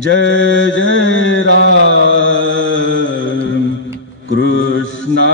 जय जय Ram Krishna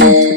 Hare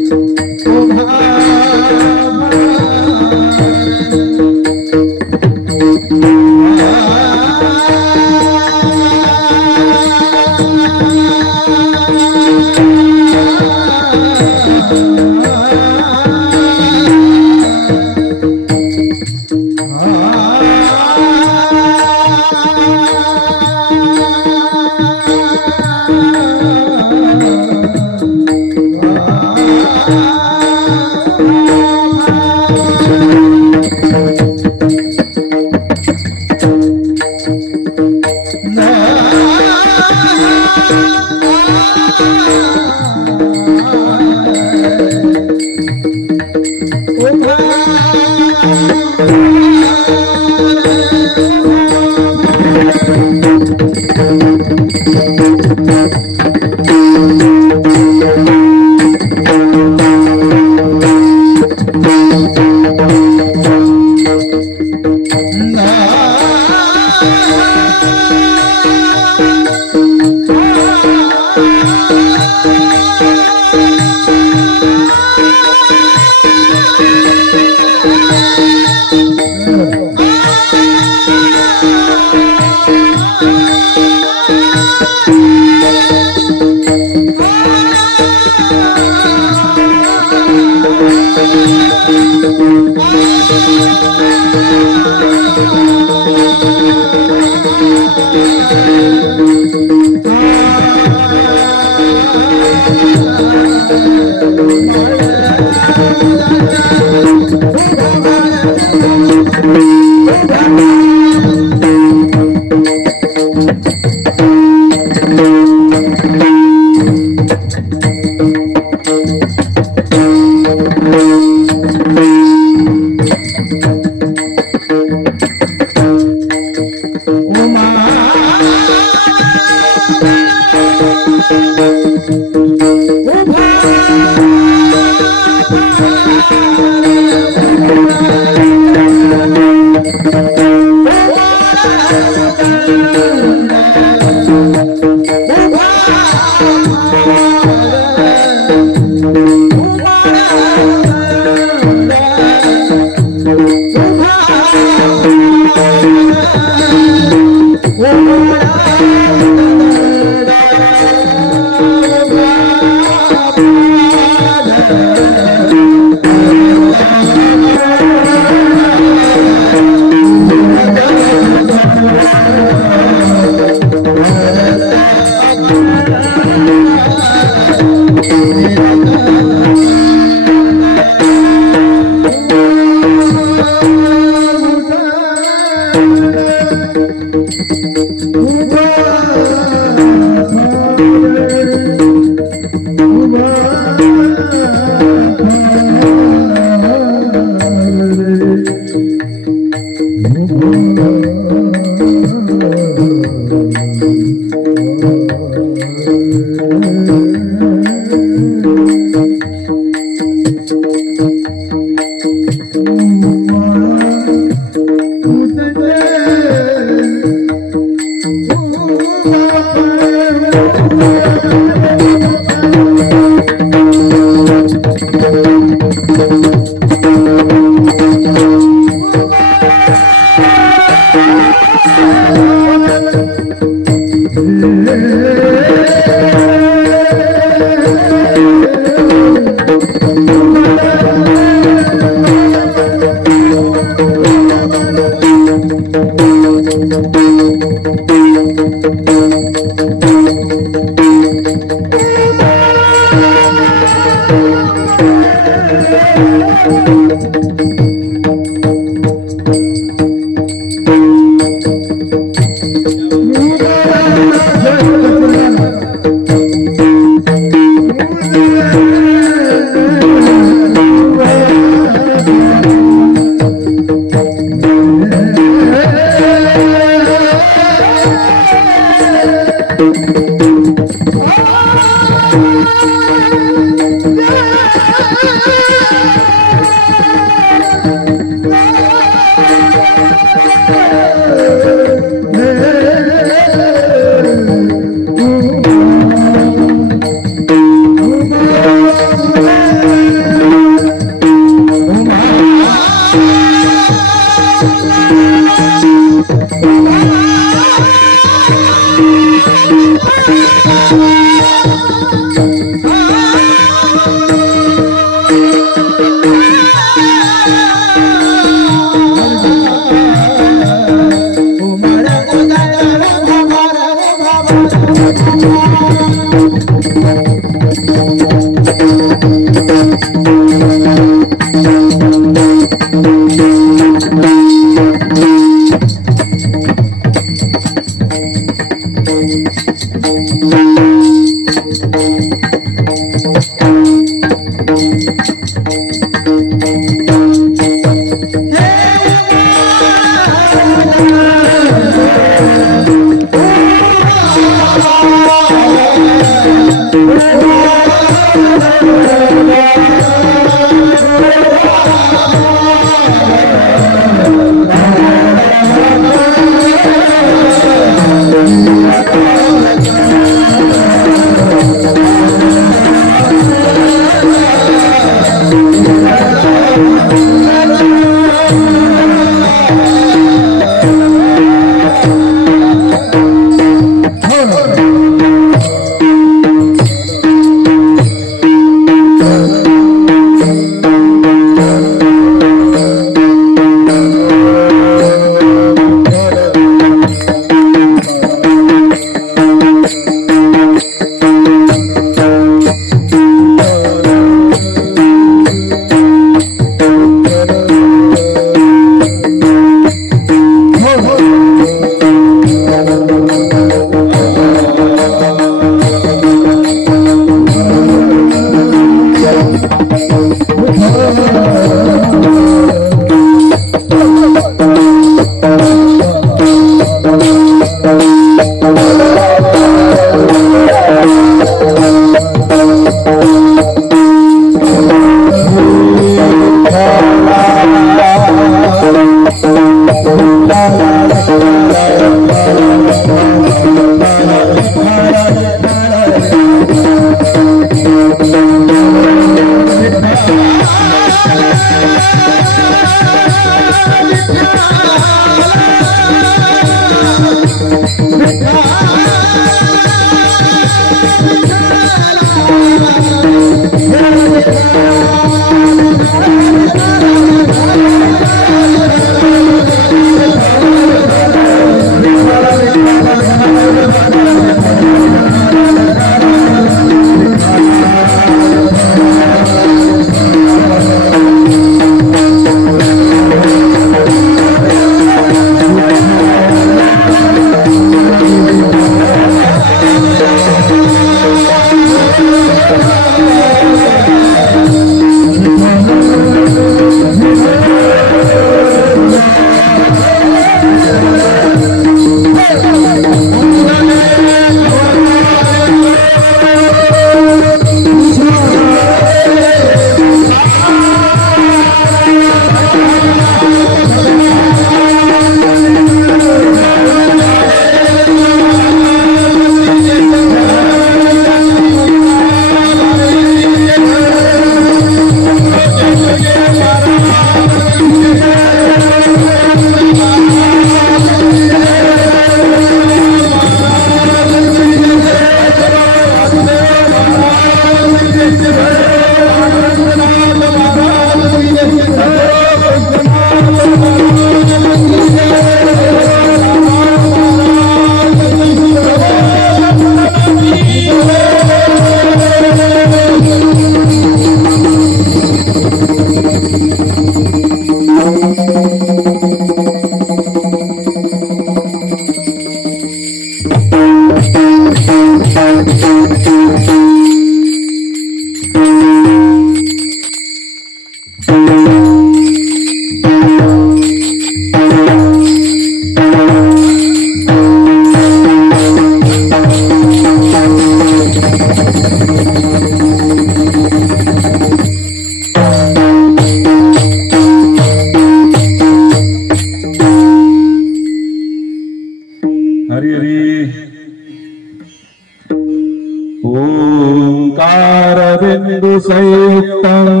Omkar बिंदु संयुक्तम्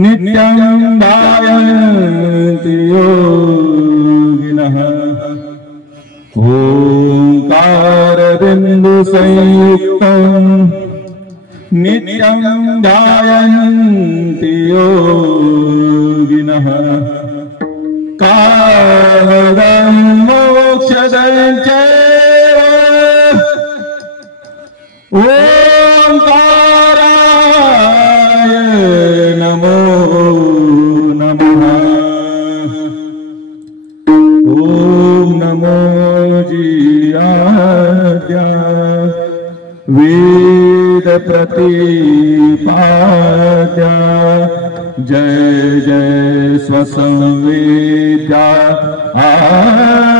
नित्यं ध्यायन्ति योगिनः। ओंकार बिंदु संयुक्तम् नित्यं ध्यायन्ति योगिनः। कामदं मोक्षदं चैव ओंकाराय नमो नमः। ओम नमो जियाद्या वेद प्रतिपाद्या जय जय स्वसंवेद्या आत्मरूपा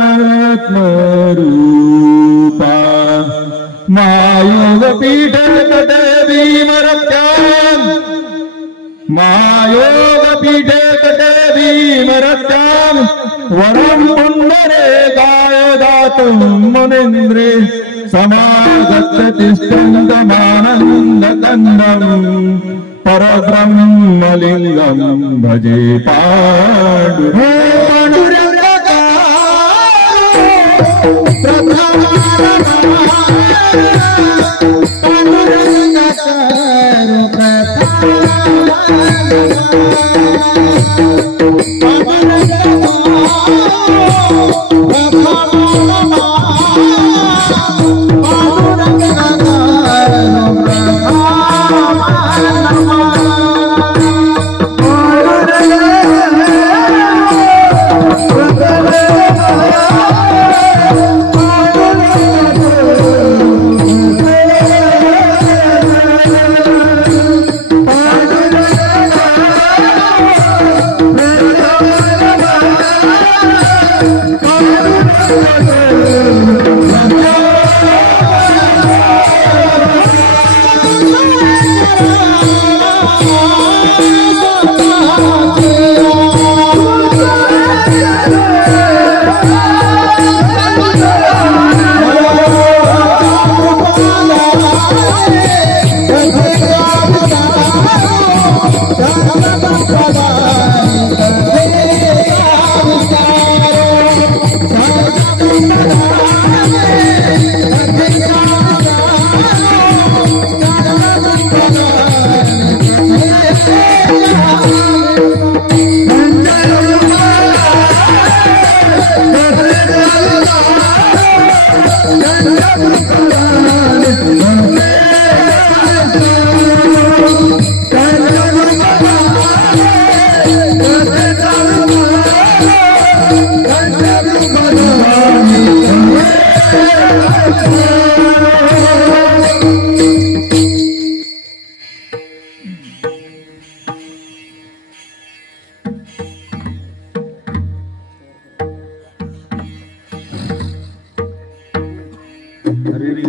मायोगपीठे देवीमरत्याम् मायोगपीठे देवीमरत्याम् वरं पुण्डरेकाय दातुं मुनीन्द्रे समागत्य तिष्ठन्तमानन्दकन्दम् परब्रह्मलिङ्गं भजे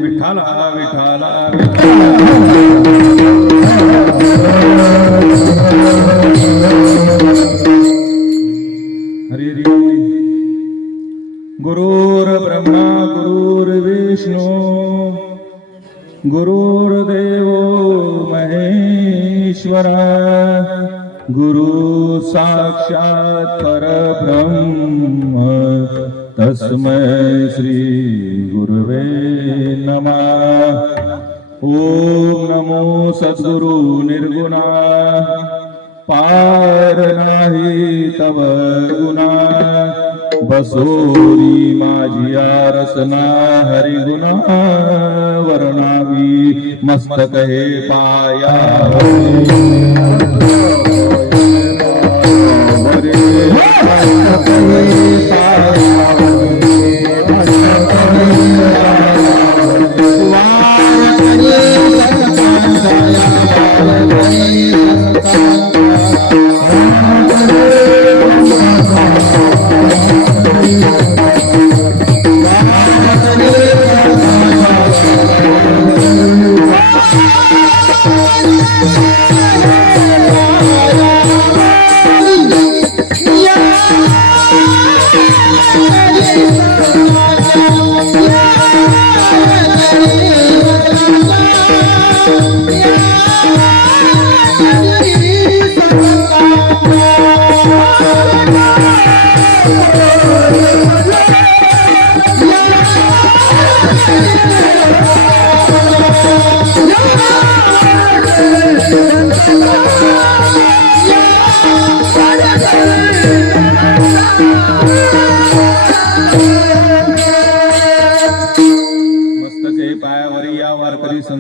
विठाला विठाला हरि हरि। गुरुर्ब्रह्मा गुरुर्विष्णु गुरुर्देवो महेश्वरा गुरु साक्षात् परब्रह्म तस्मै श्री गुरुवे नमः। ओम नमो सद्गुरु निर्गुणा पार नाही तव गुणा बसोरी माझी आरसना हरिगुणा वर्णावी मस्तक हे पाया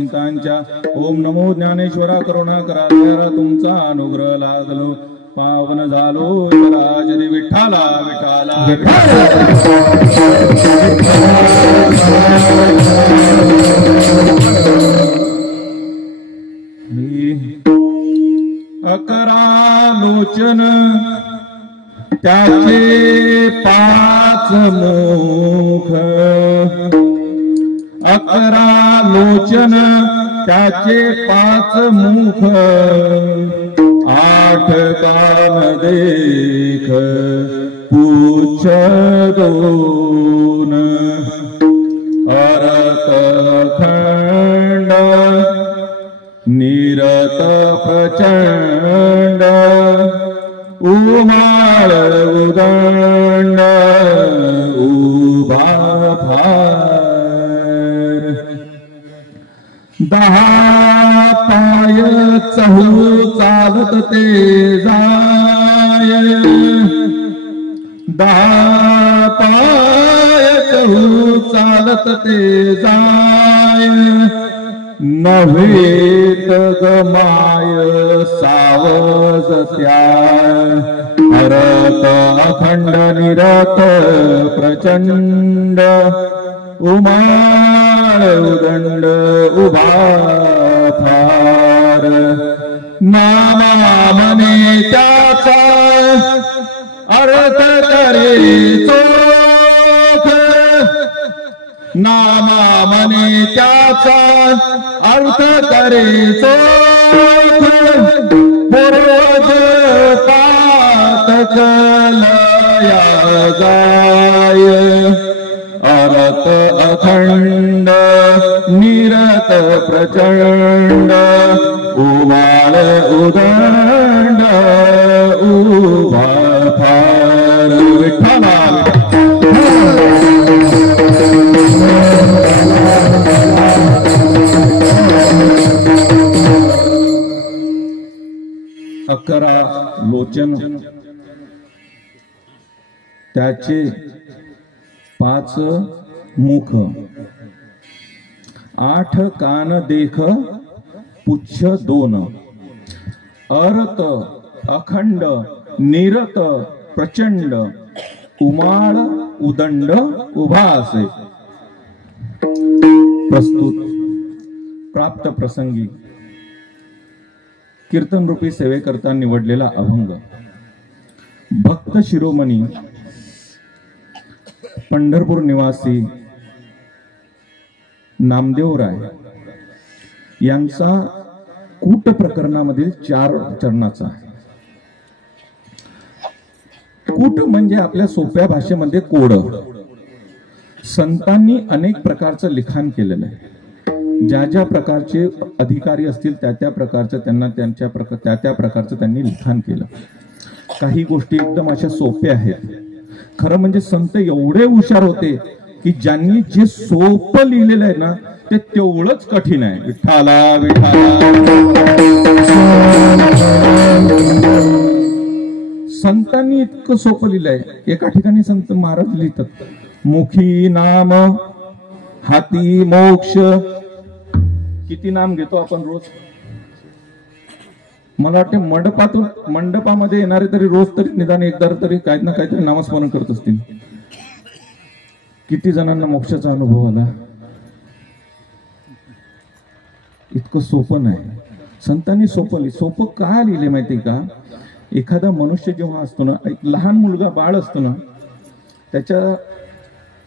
संतांच्या. ओम नमो ज्ञानेश्वरा करुणा करा दयारा तुमचा अनुग्रह लागलो पावन झालो राजरी विठ्ठला विठ्ठला अकरा लोचन त्याचे पाच मुख. अकरा लोचन त्याचे पाच मुख. आठ कान देख पूछ दोन. अरत खंड निरत प्रचंड. उमाळ उदंड उभा फार. दहा पाय चहू चालत ते जाय. दहा पाय चहू चालत ते जाय. नव्हे गमाय सावज त्या. हरत अखंड निरत प्रचंड. उमाळ उदंड उभा फार. नामा मने त्याचा अर्थ करे चोख. नामा मने त्याचा अर्थ करे चोख. पूर्वज पातक लया जाय. अरत अखंड निरत प्रचंड. उमाळ उदंड उभा फार. विठ्ठला अकरा लोचन त्याचे पाच मुख. आठ कान देख पुच्छ दोन. अर्त अखंड निरत प्रचंड. उमाळ उदंड उभा असे. प्रस्तुत प्राप्त प्रसंगी कीर्तन रूपी सेवेकरता निवडलेला अभंग. भक्त शिरोमणी पंढरपूर निवासी नामदेवराय यांचा कूट प्रकरणामधील 4 चरणाचा आहे. कूट म्हणजे आपल्या सोप्या भाषेमध्ये कोड. संतांनी अनेक प्रकारचं लिखाण केलेलं आहे. ज्या ज्या प्रकारचे अधिकारी असतील त्या त्या प्रकारचं त्यांना त्या त्या प्रकारचं त्यांनी लिखाण केलं. काही गोष्टी एकदम अशा सोप्या आहेत. खरं म्हणजे संत एवढे हुशार होते की ज्यांनी जे सोपं लिहिलेलं आहे ना ते तेवढंच कठीण आहे. विठ्ठला विठ्ठला. संतांनी इतकं सोपं लिहिलंय. एका ठिकाणी संत महाराज लिहितात मुखी नाम हाती मोक्ष. किती नाम घेतो आपण रोज? मला वाटते मंडपामध्ये येणारे तरी रोज तरी निदान एकदा तरी काही ना काहीतरी नामस्मरण करत असतील. किती जणांना मोक्षाचा अनुभव आला? इतकं सोपं नाही. संतांनी सोपं काय लिहिले माहिती का? एखादा मनुष्य जेव्हा असतो ना, एक लहान मुलगा बाळ असतो ना, त्याच्या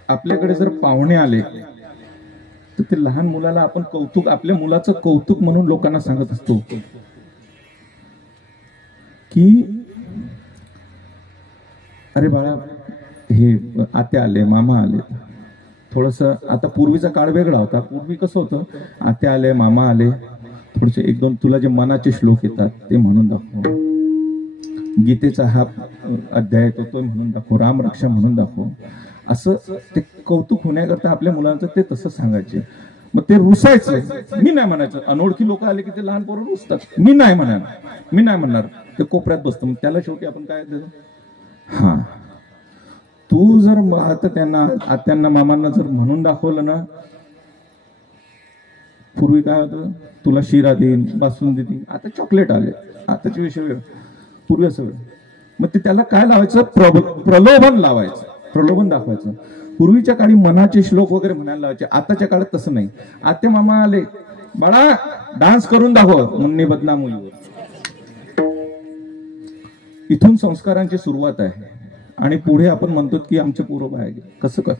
आपल्याकडे जर पाहुणे आले तर ते लहान मुलाला आपण कौतुक, आपल्या मुलाचं कौतुक म्हणून लोकांना सांगत असतो की अरे बाळा हे आत्या आले, मामा आले. थोडस आता पूर्वीचा काळ वेगळा होता. पूर्वी कसं होतं, आत्या आले, मामा आले, थोडेसे एक दोन तुला जे मनाचे श्लोक येतात ते म्हणून दाखव. गीतेचा हा अध्याय येतो तो म्हणून दाखव. रामरक्षा म्हणून दाखव. असं ते कौतुक होण्याकरता आपल्या मुलांचं ते तसं सांगायचे. मग ते रुसायचं. मी नाही म्हणायचं. अनोळखी लोक आले की ते लहान पोरं रुसतात. मी नाही म्हणणार. ते कोपऱ्यात बसतो. मग त्याला शेवटी आपण काय देतो, हा तू जर आता त्यांना आत्यांना मामांना जर म्हणून दाखवलं ना पूर्वी काय होतं, तुला शिरा देईन, बासुंदी देईन, आता चॉकलेट आले, आताचे विषय वेळ, पूर्वी असं वेळ. मग ते त्याला काय लावायचं, प्रलोभन लावायचं, प्रलोभन दाखवायचं. पूर्वीच्या काळी मनाचे श्लोक वगैरे म्हणायला लावायचे, आताच्या काळात तसं नाही. आते मामा आले, बाळा डान्स करून दाखव, मुन्नी बदना मुलीवर. इथून संस्कारांची सुरुवात आहे आणि पुढे आपण म्हणतो की आमचे पूर्व आहे कसं कर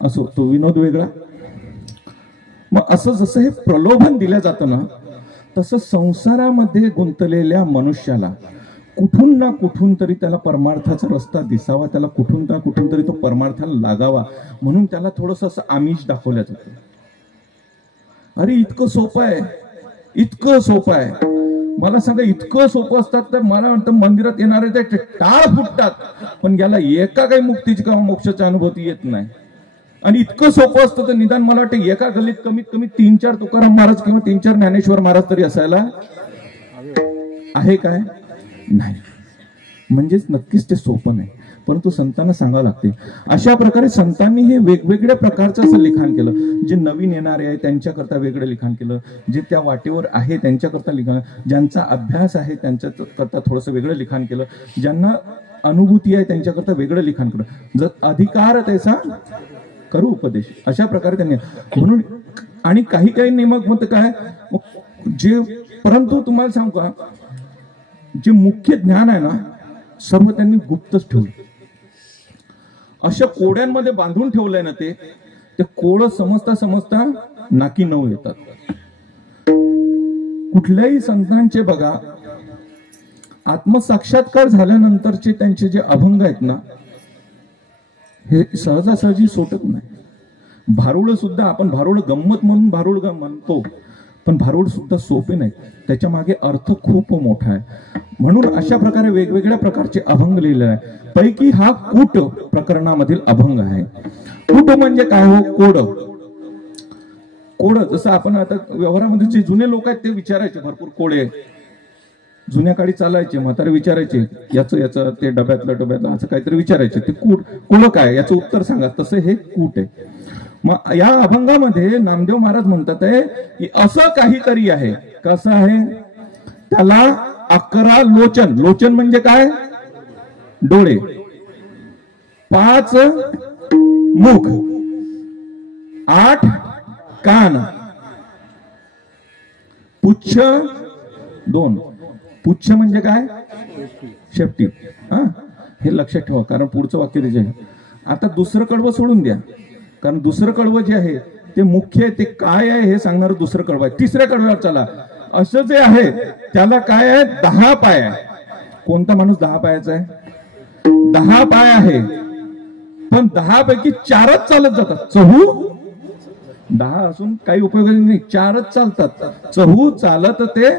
असो, तो विनोद वेगळा. मग असं जसं हे प्रलोभन दिलं जातं ना, तसं संसारामध्ये गुंतलेल्या मनुष्याला कुठून ना कुठून तरी त्याला परमार्थाचा रस्ता दिसावा, त्याला कुठून ना कुठून तरी तो परमार्थाला लागावा, म्हणून त्याला थोडंसं असं आमिष दाखवलं जातं. अरे इतकं सोपं आहे, इतकं सोपं आहे. मला सांगा, इतकं सोपं असतात तर मला वाटतं मंदिरात येणारे ते टाळ फुटतात, पण याला एका काही मुक्तीची किंवा मोक्षाची अनुभूती येत नाही. आणि इतकं सोपं असतं तर निदान मला वाटतं एका गल्लीत कमीत कमी 3-4 तुकाराम महाराज किंवा 3-4 ज्ञानेश्वर महाराज तरी असायला आहे काय? नाही. म्हणजेच नक्कीच ते सोपं नाही, परंतु संतांना सांगावं लागते. अशा प्रकारे संतांनी हे वेगवेगळ्या प्रकारचं असं लिखाण केलं. जे नवीन येणारे आहे त्यांच्याकरता वेगळं लिखाण केलं, जे त्या वाटेवर आहे त्यांच्याकरता लिखाण, ज्यांचा अभ्यास आहे त्यांच्याकरता थोडंसं वेगळं लिखाण केलं, ज्यांना अनुभूती आहे त्यांच्याकरता वेगळं लिखाण केलं. जर अधिकार त्याचा करू उपदेश, अशा प्रकारे त्यांनी. म्हणून आणि काही काही नियमक मत काय जे, परंतु तुम्हाला सांगू का, जे मुख्य ज्ञान आहे ना सर्व त्यांनी गुप्तच ठेवलं. अशा कोड्यांमध्ये बांधून ठेवलंय ना ते कोड समजता समजता नाकी 9 येतात. कुठल्याही संतांचे बघा, आत्मसाक्षात्कार झाल्यानंतरचे त्यांचे जे अभंग आहेत ना, हे सहजासहजी सुटत नाही. भारुड सुद्धा, आपण भारुड गंमत म्हणून भारुड म्हणतो, पण भारुड सुद्धा सोपे नाही, त्याच्या मागे अर्थ खूप मोठा आहे. म्हणून अशा प्रकारे वेगवेगळ्या प्रकारचे अभंग लिहिलेले आहे. पैकी हा कूट प्रकरणामधील अभंग आहे. कूट म्हणजे काय हो? कोड. कोड जसं आपण आता व्यवहारामध्ये जे जुने लोक आहेत ते विचारायचे, भरपूर कोडे जुन्या काळी चालायचे. म्हातारे विचारायचे, याचं ते डब्यातलं असं काहीतरी विचारायचे. ते कोड काय, याचं उत्तर सांगा. तसं हे कूट आहे. मग या अभंगामध्ये नामदेव महाराज म्हणतात आहे की असं काहीतरी आहे. कसं आहे? त्याला 11 लोचन. लोचन म्हणजे काय? डोळे. 5 मुख, 8 कान, पुच्छ 2. पुच्छ म्हणजे काय? शेपटी. हे लक्षात ठेवा, कारण पुढचं वाक्य त्याचे. आता दुसरं कडवं सोडून द्या, कारण दुसरं कडवं जे आहे ते मुख्य आहे, ते काय आहे हे सांगणार दुसरं कडवं आहे. तिसऱ्या कडव्यावर चला. असं जे आहे त्याला काय आहे? 10 पाय आहे. कोणता माणूस 10 पायाचा आहे? 10 पाय आहे, पण 10 पैकी 4च चालत जातात. चहू 10 असून काही उपयोग नाही, 4च चालतात. चहू चालत ते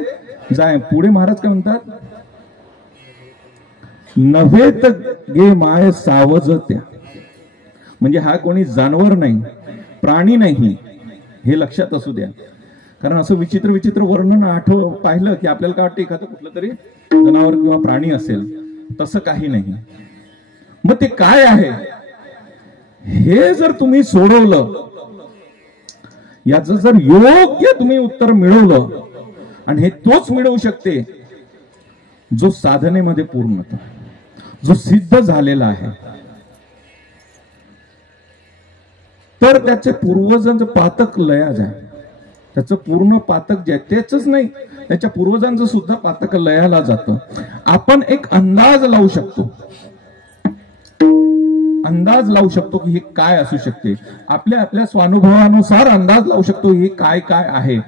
जाय. पुढे महाराज काय म्हणतात? नव्हे तर गे माय सावज त्या. म्हणजे हा कोणी जानवर नाही, प्राणी नाही, हे लक्षात असू द्या. कारण असं विचित्र विचित्र वर्णन पाहिलं की आपल्याला काय वाटतं एखादं कुठलं तरी जनावर किंवा प्राणी असेल. तसं काही नाही. मग ते काय आहे हे जर तुम्ही सोडवलं, याचं जर योग्य तुम्ही उत्तर मिळवलं, आणि हे तोच मिळवू शकते जो साधनेमध्ये पूर्णता, जो सिद्ध झालेला आहे. तर त्याचे पूर्वजांचं पातक लयाज आहे. त्याचं पूर्ण पातक जे आहे तेच नाही, त्याच्या पूर्वजांचं सुद्धा पातक लयाला जातं. आपण एक अंदाज लावू शकतो, अंदाज लावू शकतो की हे काय असू शकते. आपल्या स्वानुभवानुसार अंदाज लावू शकतो हे काय काय आहे.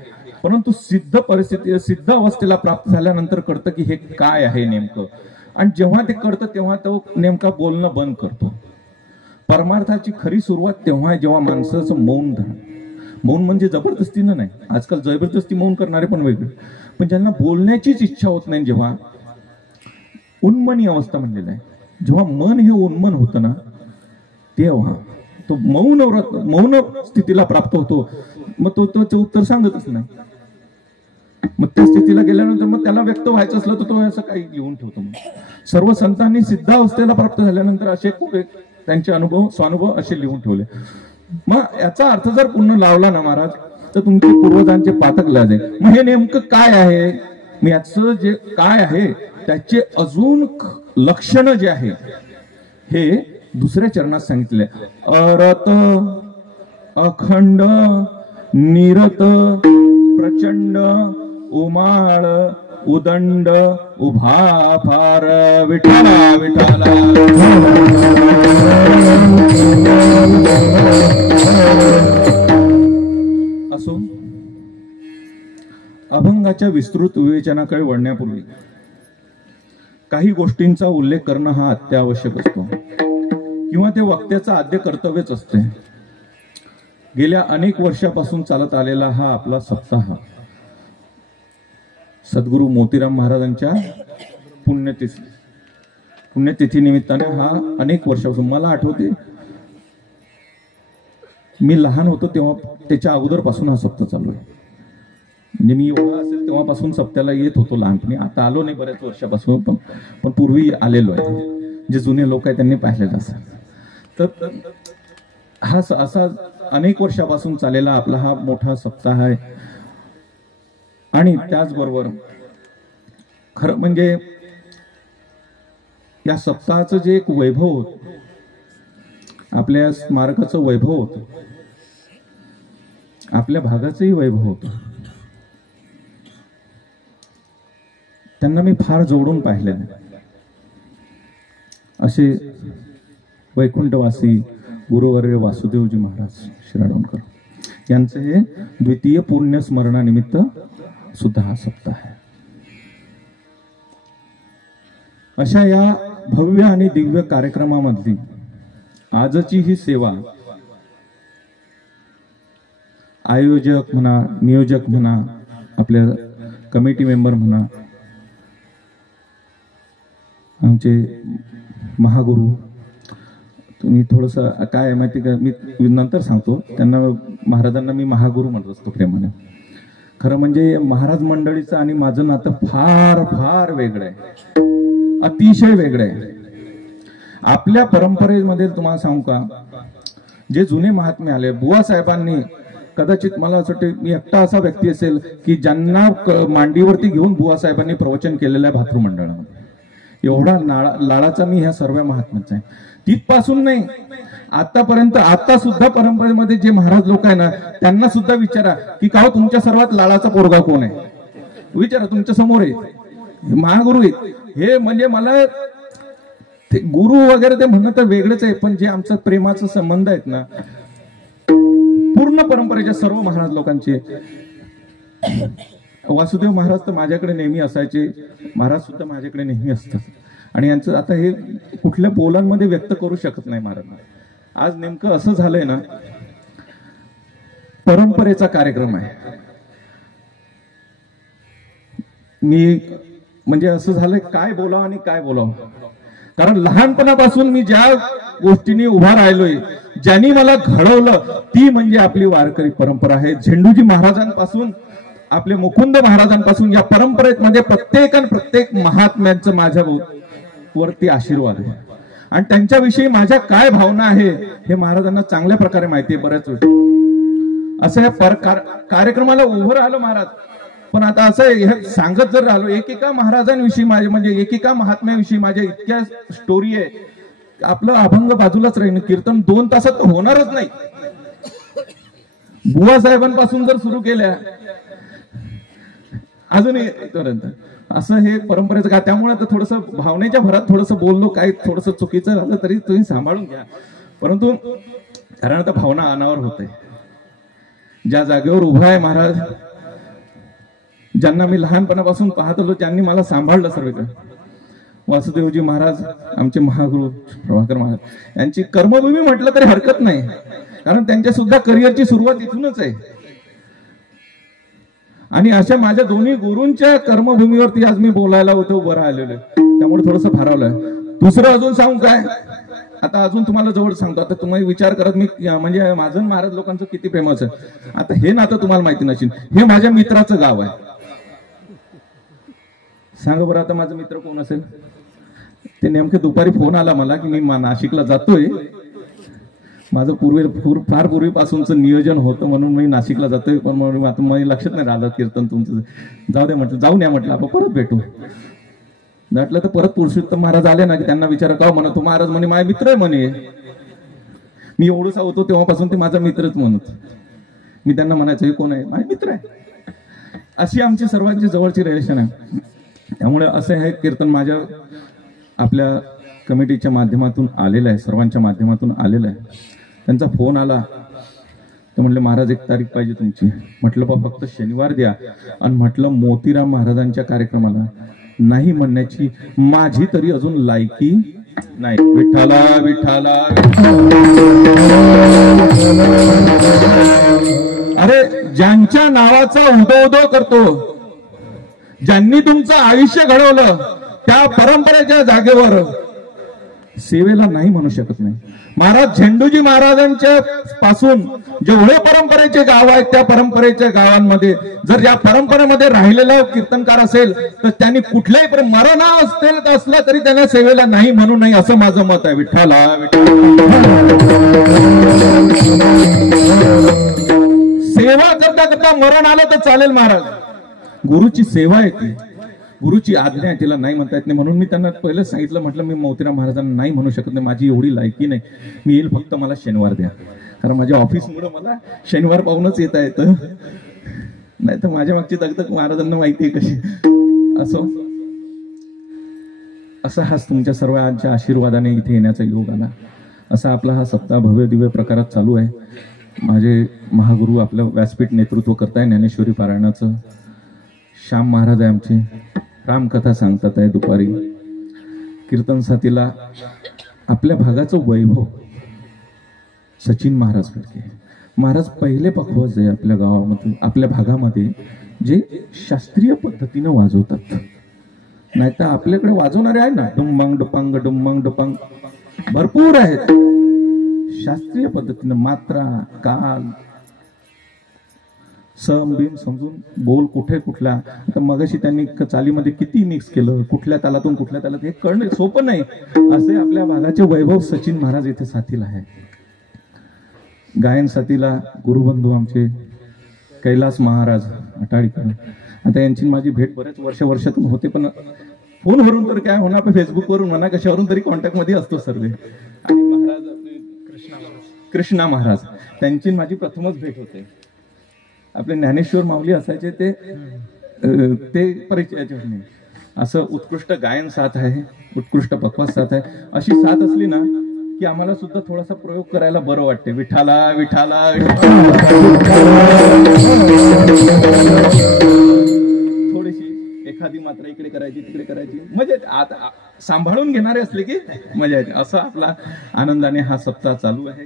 परंतु सिद्ध परिस्थिती, सिद्ध अवस्थेला प्राप्त झाल्यानंतर कळतं की हे काय आहे नेमकं. आणि जेव्हा ते कळतं तेव्हा तो नेमका बोलणं बंद करतो. परमार्थाची खरी सुरुवात तेव्हा आहे जेव्हा माणसाचं मौन धरण. मौन म्हणजे जबरदस्तीनं नाही, आजकाल जबरदस्ती मौन करणारे पण वेगळे, पण ज्यांना बोलण्याचीच इच्छा होत नाही, जेव्हा उन्मनी अवस्था म्हणलेलं आहे, जेव्हा मन हे उन्मन होतं ना, तेव्हा तो मौन स्थितीला प्राप्त होतो. मग तो उत्तर सांगतच नाही. मग त्या स्थितीला गेल्यानंतर मग त्याला व्यक्त व्हायचं असलं तर तो असं काही लिहून ठेवतो. मग सर्व संतांनी सिद्धावस्थेला प्राप्त झाल्यानंतर असे खूप त्यांचे अनुभव स्वानुभव असे लिहून ठेवले. मग याचा अर्थ जर पूर्ण लावला ना महाराज, तर तुमचे पूर्वजांचे पातक लाजे. मग हे नेमकं काय आहे, मी याचं जे काय आहे त्याचे अजून लक्षण जे आहे हे दुसऱ्या चरणात सांगितले. अरत अखंड निरत प्रचंड उमाळ उदंड उभा फार विठाला विठाला. असो, अभंगाच्या विस्तृत विवेचनाकडे वळण्यापूर्वी काही गोष्टींचा उल्लेख करणं हा अत्यावश्यक असतो किंवा ते वक्त्याचं आद्य कर्तव्यच असते. गेल्या अनेक वर्षापासून चालत आलेला हा आपला सप्ताह सद्गुरू मोतीराम महाराजांच्या पुण्यतिथी निमित्ताने हा अनेक वर्षापासून, मला आठवते मी लहान होतो तेव्हा त्याच्या अगोदरपासून हा सप्ताह चालू आहे. म्हणजे मी एवढा असेल तेव्हापासून सप्त्याला येत होतो लहानपणी. आता आलो नाही बऱ्याच वर्षापासून, पण पूर्वी आलेलो आहे. जे जुने लोक आहेत त्यांनी पाहिलेलं असेल. तर हा असा अनेक वर्षापासून चाललेला आपला हा मोठा सप्ताह आहे. आणि त्याचबरोबर खरं म्हणजे या सप्ताहाचं जे एक वैभव होत, आपल्या स्मारकाचं वैभव होत, आपल्या भागाचंही वैभव होत. त्यांना मी फार जवळून पाहिले असे वैकुंठवासी गुरुवर्य वासुदेवजी महाराज शिराडोणकर यांचे हे द्वितीय पुण्य स्मरणानिमित्त सुद्धा हा सप्ताह आहे. अशा या भव्य आणि दिव्य कार्यक्रमामधली आजची ही सेवा आयोजक म्हणा, नियोजक म्हणा, आपल्या कमिटी मेंबर म्हणा, आमचे महागुरु, तुम्ही थोडस काय माहिती का, मी नंतर सांगतो त्यांना, महाराजांना मी महागुरु म्हणत असतो प्रेमाने. खरं म्हणजे महाराज मंडळीचं आणि माझं नातं फार फार वेगळं आहे, अतिशय वेगळं आहे. आपल्या परंपरेमध्ये तुम्हाला सांगू का, जे जुने महात्मे आले, बुवा साहेबांनी कदाचित मला असं वाटतं मी एकटा असा व्यक्ती असेल की ज्यांना मांडीवरती घेऊन बुवा साहेबांनी प्रवचन केलेलं आहे भातृ मंडळामध्ये. एवढा लाडाचा मी ह्या सर्व महात्म्यांचा आहे. तिथपासून नाही आतापर्यंत, आता सुद्धा परंपरेमध्ये जे महाराज लोक आहे ना, त्यांना सुद्धा विचारा की का तुमच्या सर्वात लाडाचा पोरगा कोण आहे, विचारा. तुमच्या समोर आहे महागुरु आहेत. हे म्हणजे मला ते गुरु वगैरे ते म्हणणं तर वेगळंच आहे, पण जे आमचं प्रेमाचं संबंध आहेत ना, पूर्ण परंपरेच्या सर्व महाराज लोकांचे. वासुदेव महाराज तर माझ्याकडे नेहमी असायचे, महाराज सुद्धा माझ्याकडे नेहमी असतात. आणि यांचं आता हे कुठल्या बोलांमध्ये व्यक्त करू शकत नाही महाराज. आज नेमकं असं झालंय ना, परंपरेचा कार्यक्रम आहे. मी म्हणजे असं झालंय काय बोलावं आणि काय बोलावं. कारण लहानपणापासून मी ज्या गोष्टींनी उभा राहिलोय, ज्यांनी मला घडवलं, ती म्हणजे आपली वारकरी परंपरा आहे. झेंडूजी महाराजांपासून, आपले मुकुंद महाराजांपासून या परंपरेमध्ये प्रत्येक महात्म्यांचं माझ्या वरती आशीर्वाद आहे. आणि त्यांच्याविषयी माझ्या काय भावना आहे हे महाराजांना चांगल्या प्रकारे माहिती आहे. बऱ्याच वेळ असं या कार्यक्रमाला उभं राहिलो महाराज, पण आता असं सांगत जर राहिलो, एकेका महाराजांविषयी माझे म्हणजे एकेका महात्म्याविषयी माझ्या इतक्या स्टोरी आहे, आपलं अभंग बाजूलाच राहील, कीर्तन 2 तासात होणारच नाही. बुवा साहेबांपासून जर सुरू केल्या अजूनही पर्यंत असं हे परंपरेचं का. त्यामुळे तर थोडस भावनेच्या भरात थोडस बोललो, काही थोडस चुकीचं झालं तरी तुम्ही सांभाळून घ्या. परंतु कारण आता भावना अनावर होते. ज्या जागेवर उभा आहे महाराज, ज्यांना मी लहानपणापासून पाहत होतो, त्यांनी मला सांभाळलं सर्वकडे. वासुदेवजी महाराज, आमचे महागुरु प्रभाकर महाराज, यांची कर्मभूमी म्हटलं तरी हरकत नाही, कारण त्यांच्या सुद्धा करिअरची सुरुवात इथूनच आहे. आणि अशा माझ्या दोन्ही गुरूंच्या कर्मभूमीवरती आज मी बोलायला होतो, उभं राहिलेलो, त्यामुळे थोडंसं भारावलंय. दुसरं अजून सांगू काय, आता अजून तुम्हाला जवळ सांगतो. आता तुम्ही विचार करत मी म्हणजे माझं महाराज लोकांचं किती प्रेमाचं. आता हे नातं तुम्हाला माहिती नसेल, हे माझ्या मित्राचं गाव आहे. सांगा बरं आता माझा मित्र कोण असेल. ते नेमके दुपारी फोन आला मला की मी नाशिकला जातोय, माझं फार पूर्वीपासूनचं नियोजन होतं म्हणून मी नाशिकला जातोय, पण म्हणून आता मला लक्षात नाही राहिलं कीर्तन तुमचं. जाऊ दे म्हटलं, जाऊन या म्हटलं, आपण परत भेटू म्हटलं. तर परत पुरुषोत्तम महाराज आले ना की त्यांना विचारा का म्हणत तो महाराज म्हणे माझा मित्र आहे म्हणे. मी एवढंसा होतो तेव्हापासून ते माझा मित्रच म्हणत. मी त्यांना म्हणायचं हे कोण आहे, माझा मित्र आहे. अशी आमची सर्वांची जवळची रिलेशन आहे. त्यामुळे असं हे कीर्तन माझ्या आपल्या कमिटीच्या माध्यमातून आलेलं आहे, सर्वांच्या माध्यमातून आलेलं आहे. त्यांचा फोन आला तर म्हटलं महाराज 1 तारीख पाहिजे तुमची. म्हटलं बा फक्त शनिवार द्या. आणि म्हटलं मोतीराम महाराजांच्या कार्यक्रमाला नाही म्हणण्याची माझी तरी अजून लायकी नाही. विठ्ठला विठ्ठला. अरे ज्यांच्या नावाचा उदो करतो, ज्यांनी तुमचं आयुष्य घडवलं, त्या परंपरेच्या जागेवर सेवेला नाही म्हणू शकत नाही. महाराज झेंडूजी महाराजांच्या पासून जेवढे परंपरेचे गाव आहेत त्या परंपरेच्या गावांमध्ये जर या परंपरेमध्ये राहिलेला कीर्तनकार असेल तर त्यांनी कुठल्याही मरण असला तरी त्यांना सेवेला नाही म्हणू नये, असं माझं मत आहे. विठ्ठला सेवा करता करता मरण आलं तर चालेल महाराज. गुरुची सेवा आहे ती, गुरुची आज्ञा आहे, तिला नाही म्हणता येत नाही. म्हणून मी त्यांना पहिलं सांगितलं, म्हटलं मी मोतीराम महाराजांना नाही म्हणू शकत नाही, माझी एवढी लायकी नाही. मी येईल, फक्त मला शनिवार द्या. कारण माझ्या ऑफिसमुळे मला शनिवार पाहूनच येता येतं, नाही तर माझ्या मागची दगदग महाराजांना माहिती आहे कशी. असा हा तुमच्या सर्वांच्या आशीर्वादाने इथे येण्याचा योग आला. असा आपला हा सप्ताह भव्य दिव्य प्रकारात चालू आहे. माझे महागुरु आपलं व्यासपीठ नेतृत्व करताय ज्ञानेश्वरी पारायणाचं. श्याम महाराज आहे आमचे, रामकथा सांगतात आहे दुपारी. कीर्तन साथीला आपल्या भागाचं वैभव सचिन महाराज फडके महाराज पहिले पखवाज आहे आपल्या गावामध्ये, आपल्या भागामध्ये, जे शास्त्रीय पद्धतीने वाजवतात. नाही तर आपल्याकडे वाजवणारे आहे ना, डुम्मंग डुपंग डुम्मंग डुपंग भरपूर आहेत. शास्त्रीय पद्धतीने मात्रा, काल, सम बिम समजून बोल कुठे कुठला. आता मगाशी त्यांनी चालीमध्ये किती मिक्स केलं, कुठल्या तालातून कुठल्या तालात, हे कळणं सोपं नाही. असे आपल्या भागाचे वैभव सचिन महाराज इथे साथीला आहे. गायन साथीला गुरुबंधू आमचे कैलास महाराज अटाळीकर. आता यांची माझी भेट बऱ्याच वर्षातून होते, पण फोनवरून तर काय होणार, आपण फेसबुकवरून म्हणा कशावरून तरी कॉन्टॅक्ट मध्ये असतो सर्व. आणि महाराज कृष्णा महाराज, त्यांची माझी प्रथमच भेट होते. आपले ज्ञानेश्वर माऊली असायचे ते परिचयाचे होते. असं उत्कृष्ट गायन साथ आहे, उत्कृष्ट पखवाज साथ आहे. अशी साथ असली ना की आम्हाला सुद्धा थोडासा प्रयोग करायला बरं वाटते. विठाला विठाला थोडीशी एखादी मात्रा इकडे करायची तिकडे करायची, म्हणजे आता सांभाळून घेणारे असले की मजा येते. असा आपला आनंदाने हा सप्ताह चालू आहे.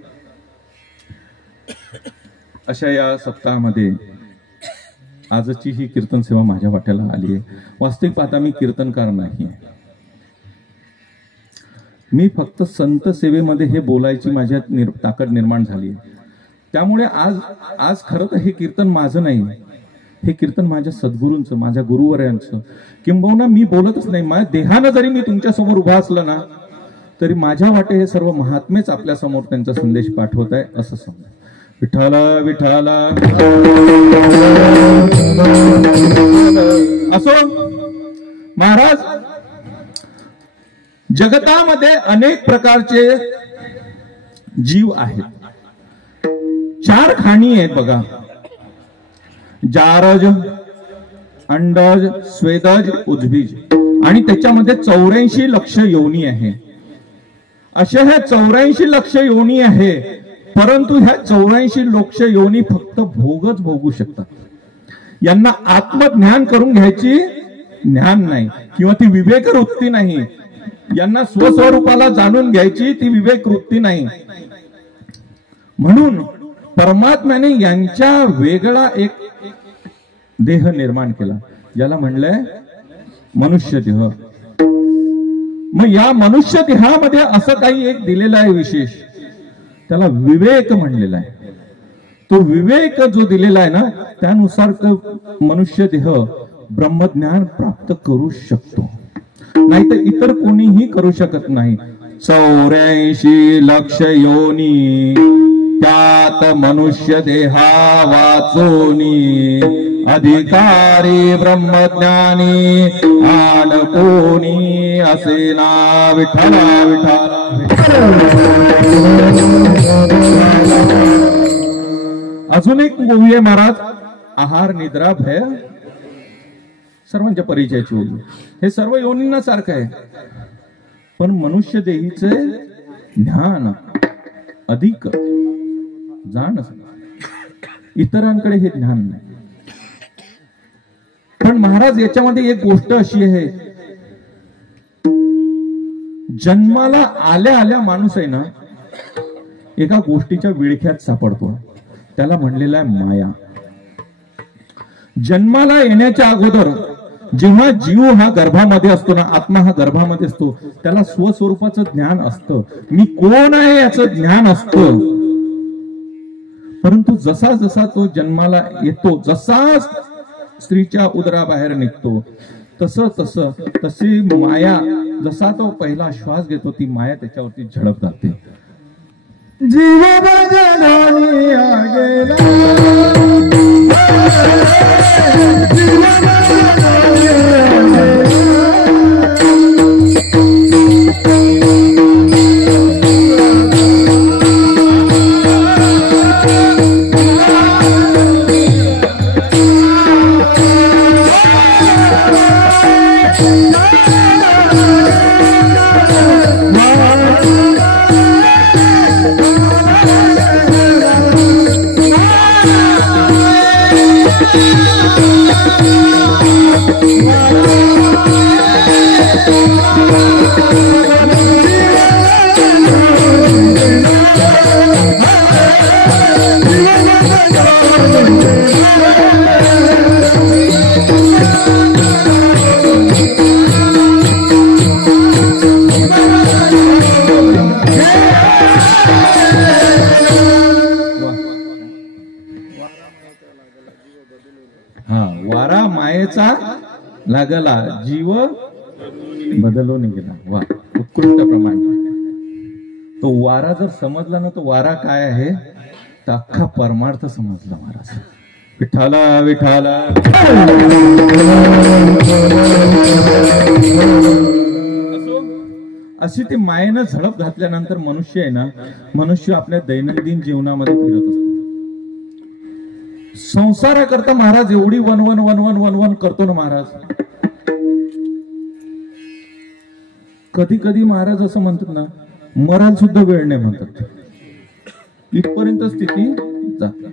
अशा या सप्ताहामध्ये आजची ही कीर्तन सेवा माझ्या वाट्याला आली आहे. वास्तविक पाहता मी कीर्तनकार नाही, मी फक्त संत सेवेमध्ये हे बोलायची माझ्यात ताकद निर्माण झाली. त्यामुळे आज खरं तर हे कीर्तन माझं नाही, हे कीर्तन माझ्या सद्गुरूंचं, माझ्या गुरुवर्यांचं. किंबहुना मी बोलतच नाही, माझ्या देहानं जरी मी तुमच्या समोर उभा असलं ना तरी माझ्या वाटे हे सर्व महात्मेच आपल्या समोर त्यांचा संदेश पाठवत आहे असं समजा. विठाला विठाला असो. महाराज, जगतामध्ये अनेक प्रकारचे जीव आहेत. 4 खाणी आहेत बघा, जारज, अंडज, स्वेदज, उद्भिज, आणि त्याच्यामध्ये 84 लक्ष योनी आहे. अशा ह्या 84 लक्ष योनी आहे, परंतु ह्या 84 लक्ष योनी फक्त भोगच भोगू शकतात. यांना आत्मज्ञान करून घ्यायची ज्ञान नाही किंवा ती विवेक वृत्ती नाही. यांना स्वस्वरूपाला जाणून घ्यायची ती विवेक वृत्ती नाही. म्हणून परमात्म्याने यांच्या वेगळा एक देह निर्माण केला, ज्याला म्हणलंय मनुष्य देह. मग या मनुष्य देहामध्ये असं काही एक दिलेलं आहे विशेष, त्याला विवेक म्हणलेला आहे. तो विवेक जो दिलेला आहे ना, त्यानुसार मनुष्य देह ब्रह्मज्ञान प्राप्त करू शकतो, नाहीतर इतर कोणीही करू शकत नाही. 84 लक्ष योनी त्यात मनुष्य देहा वाचोनी अधिकारी ब्रह्मज्ञानी आन कोणी असे ना विठ्ठला विठ्ठला। अजून एक ओवी आहे महाराज, आहार निद्रा भय सर्वांच्या परिचयाची ओवी। हे सर्व योनींना सारखं आहे, पण मनुष्य देहीचे ज्ञान अधिक जाण, इतरांकडे हे ज्ञान नाही। पण महाराज याच्यामध्ये एक गोष्ट अशी आहे, जन्माला आल्या आल्या माणूस आहे ना एका गोष्टीच्या विळख्यात सापडतो, त्याला म्हणलेला आहे माया। जन्माला येण्याच्या अगोदर जेव्हा जीव हा गर्भामध्ये असतो ना, आत्मा हा गर्भामध्ये असतो, त्याला स्वस्वरूपाचं ज्ञान असतं, मी कोण आहे याचं ज्ञान असतं। परंतु जसा जसा तो जन्माला येतो, जसा स्त्रीच्या उदराबाहेर निघतो, तशी माया, जसा तो पहिला श्वास घेतो ती माया त्याच्यावरती झडप जाते। जीव बजनानी आगेला, जीव बजनानी आगेला। वारा मायेचा लागला, जीव बदलून गेला। वा, उत्कृष्ट प्रमाण। तो वारा जर समजला ना, तो वारा काय आहे तर अख्खा परमार्थ समजला महाराज। विठ्ठला विठ्ठला। अशी ती मायेनं झडप घातल्यानंतर मनुष्य आहे ना, मनुष्य आपल्या दैनंदिन जीवनामध्ये फिरत असतो। संसाराकरता महाराज एवढी वन करतो ना महाराज, कधी कधी महाराज असं म्हणतात ना, मराल सुद्धा वेळ नाही म्हणतात, इथपर्यंत स्थिती जातात।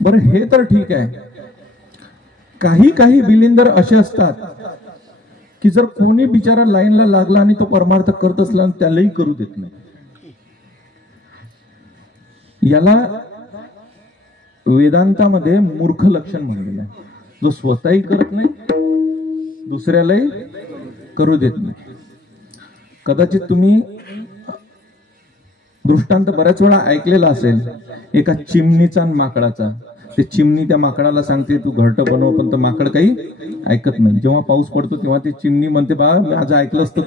बरं हे तर ठीक आहे, काही काही बिलिंदर असे असतात की जर कोणी बिचारा लाईनला लागला आणि तो परमार्थ करत असला त्यालाही करू देत नाही। याला वेदांतामध्ये मूर्ख लक्षण म्हणलेलं आहे, जो स्वतःही करत नाही दुसऱ्यालाही करू देत नाही। कदाचित तुम्ही दृष्टांत बऱ्याच वेळा ऐकलेला असेल, एका चिमणीचा आणि माकडाचा। ते चिमणी त्या माकडाला सांगते तू घरटं बनव, पण तो माकड काही ऐकत नाही। जेव्हा पाऊस पडतो तेव्हा ती चिमणी म्हणते बा माझं ऐकलं असतं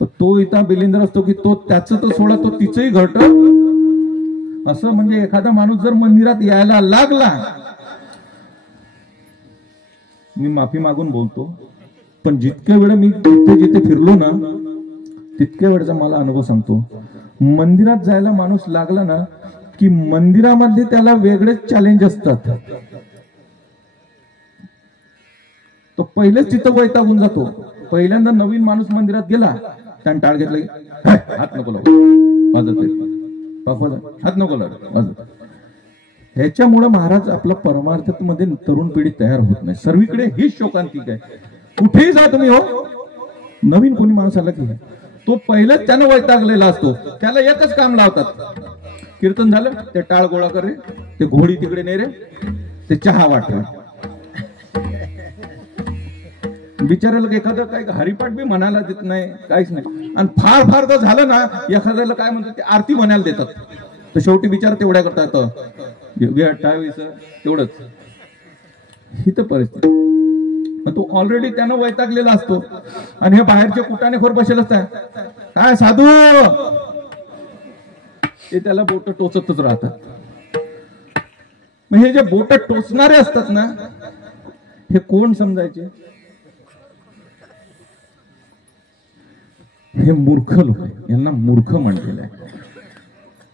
तर तो इथं बिलिंदर असतो की तो त्याचं तर सोडा, तो तिचंही घरट असं। म्हणजे एखादा माणूस जर मंदिरात यायला लागला, मी माफी मागून बोलतो, पण जितक्या वेळ मी जिथे जिथे फिरलो ना तितक्या वेळचा मला अनुभव सांगतो, मंदिरात जायला माणूस लागला ना की मंदिरामध्ये त्याला वेगळेच चॅलेंज असतात। तो पहिलेच तिथं वैतागून जातो। पहिल्यांदा नवीन माणूस मंदिरात गेला, त्याने टाळ घेतलं, हात नको लावू वाजत, हात नको लावू वाजत। ह्याच्यामुळे महाराज आपला परमार्थ मध्ये तरुण पिढी तयार होत नाही। सर्वीकडे हीच शोकांतिक आहे, कुठेही जा तुम्ही हो, नवीन कोणी माणूस आला की तो पहिलेच त्यानं वैतागलेला असतो, त्याला एकच काम लावतात, कीर्तन झालं ते टाळ गोळा कर रे, ते घोडी तिकडे ने रे, ते चहा वाट रे। बिचारायला एखादं काय हरिपाठ बी म्हणायला देत नाही, काहीच नाही। आणि फार फार तर झालं ना, एखाद्याला काय म्हणतात ते आरती म्हणायला देतात, तर शेवटी बिचारा तेवढ्या करता येतं तेवढंच। ही तर परिस्थिती। तो ऑलरेडी त्यानं वैतागलेला असतो आणि हे बाहेरचे कुटाणेखोर बसेल असतात, काय साधू, ते त्याला बोट टोचतच राहतात. मग हे जे बोट टोचणारे असतात ना, हे कोण समजायचे? हे मूर्ख लोक, यांना मूर्ख म्हटलेलं आहे.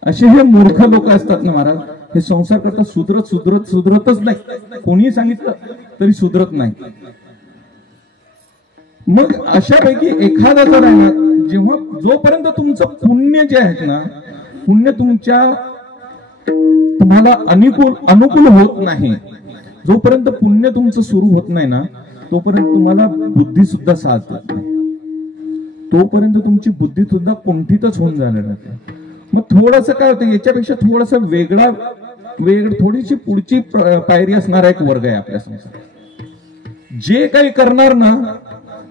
असे हे मूर्ख लोक असतात ना महाराज, हे संसार करता सुधरतच नाही. कोणी सांगितलं तरी सुधरत नाही. मग अशापैकी एखादा जर आहे ना, जेव्हा जोपर्यंत तुमचं पुण्य जे आहेत ना, पुण्य तुम्हाला अनुकूल होत नाही, जोपर्यंत पुण्य तुमचं सुरू होत नाही ना, तोपर्यंत तुम्हाला बुद्धी सुद्धा साथ देत नाही. तोपर्यंत तुमची बुद्धी सुद्धा कुंठितच होऊन जाणार आहे. मग थोडंसं काय होतं, याच्यापेक्षा थोडंसं थोडीशी पुढची पायरी असणारा एक वर्ग आहे आपल्या संसारात. जे काही करणार ना,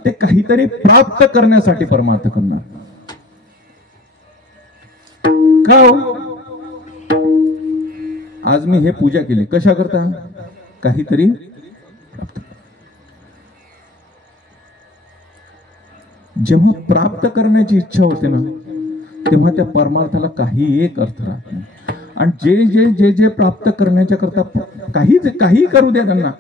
ते काहीतरी प्राप्त करण्यासाठी परमार्थ करणार. का हो? आज मी हे पूजा केली, कशा करता? काहीतरी प्राप्त. जेव्हा प्राप्त करण्याची इच्छा होते ना, तेव्हा त्या परमार्थाला काही एक अर्थ राहत नाही. आणि जे प्राप्त करण्याच्या करता काही करू द्या त्यांना,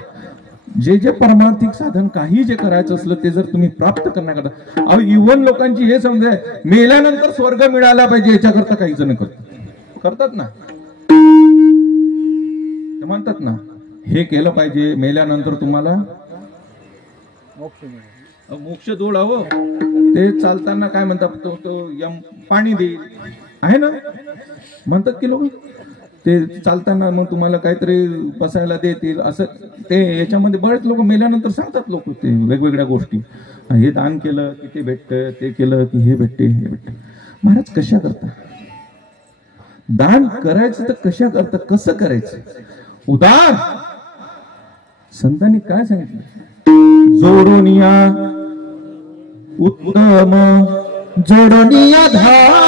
जे परमार्थिक साधन काही जे करायचं असलं ते जर तुम्ही प्राप्त करण्याकरता, इव्हन लोकांची हे समज आहे, मेल्यानंतर स्वर्ग मिळाला पाहिजे याच्याकरता काही जण करतात ना. ते म्हणतात ना, हे केलं पाहिजे, मेल्यानंतर तुम्हाला मोक्ष जोड. हो, ते चालताना काय म्हणतात, तो यम पाणी देईल, आहे ना, म्हणतात की लोक. ते चालताना मग तुम्हाला काहीतरी बसायला देतील, असं ते याच्यामध्ये बरेच लोक मेल्यानंतर सांगतात. लोक ते वेगवेगळ्या गोष्टी, हे दान केलं की ते भेटतं, ते केलं की हे भेटते, हे भेटते. महाराज कशा करता दान करायचं? तर कशा करता, कसं करायचं? उदार संतांनी काय सांगितलं? जोडून या उत्तम, जोडून या धाम,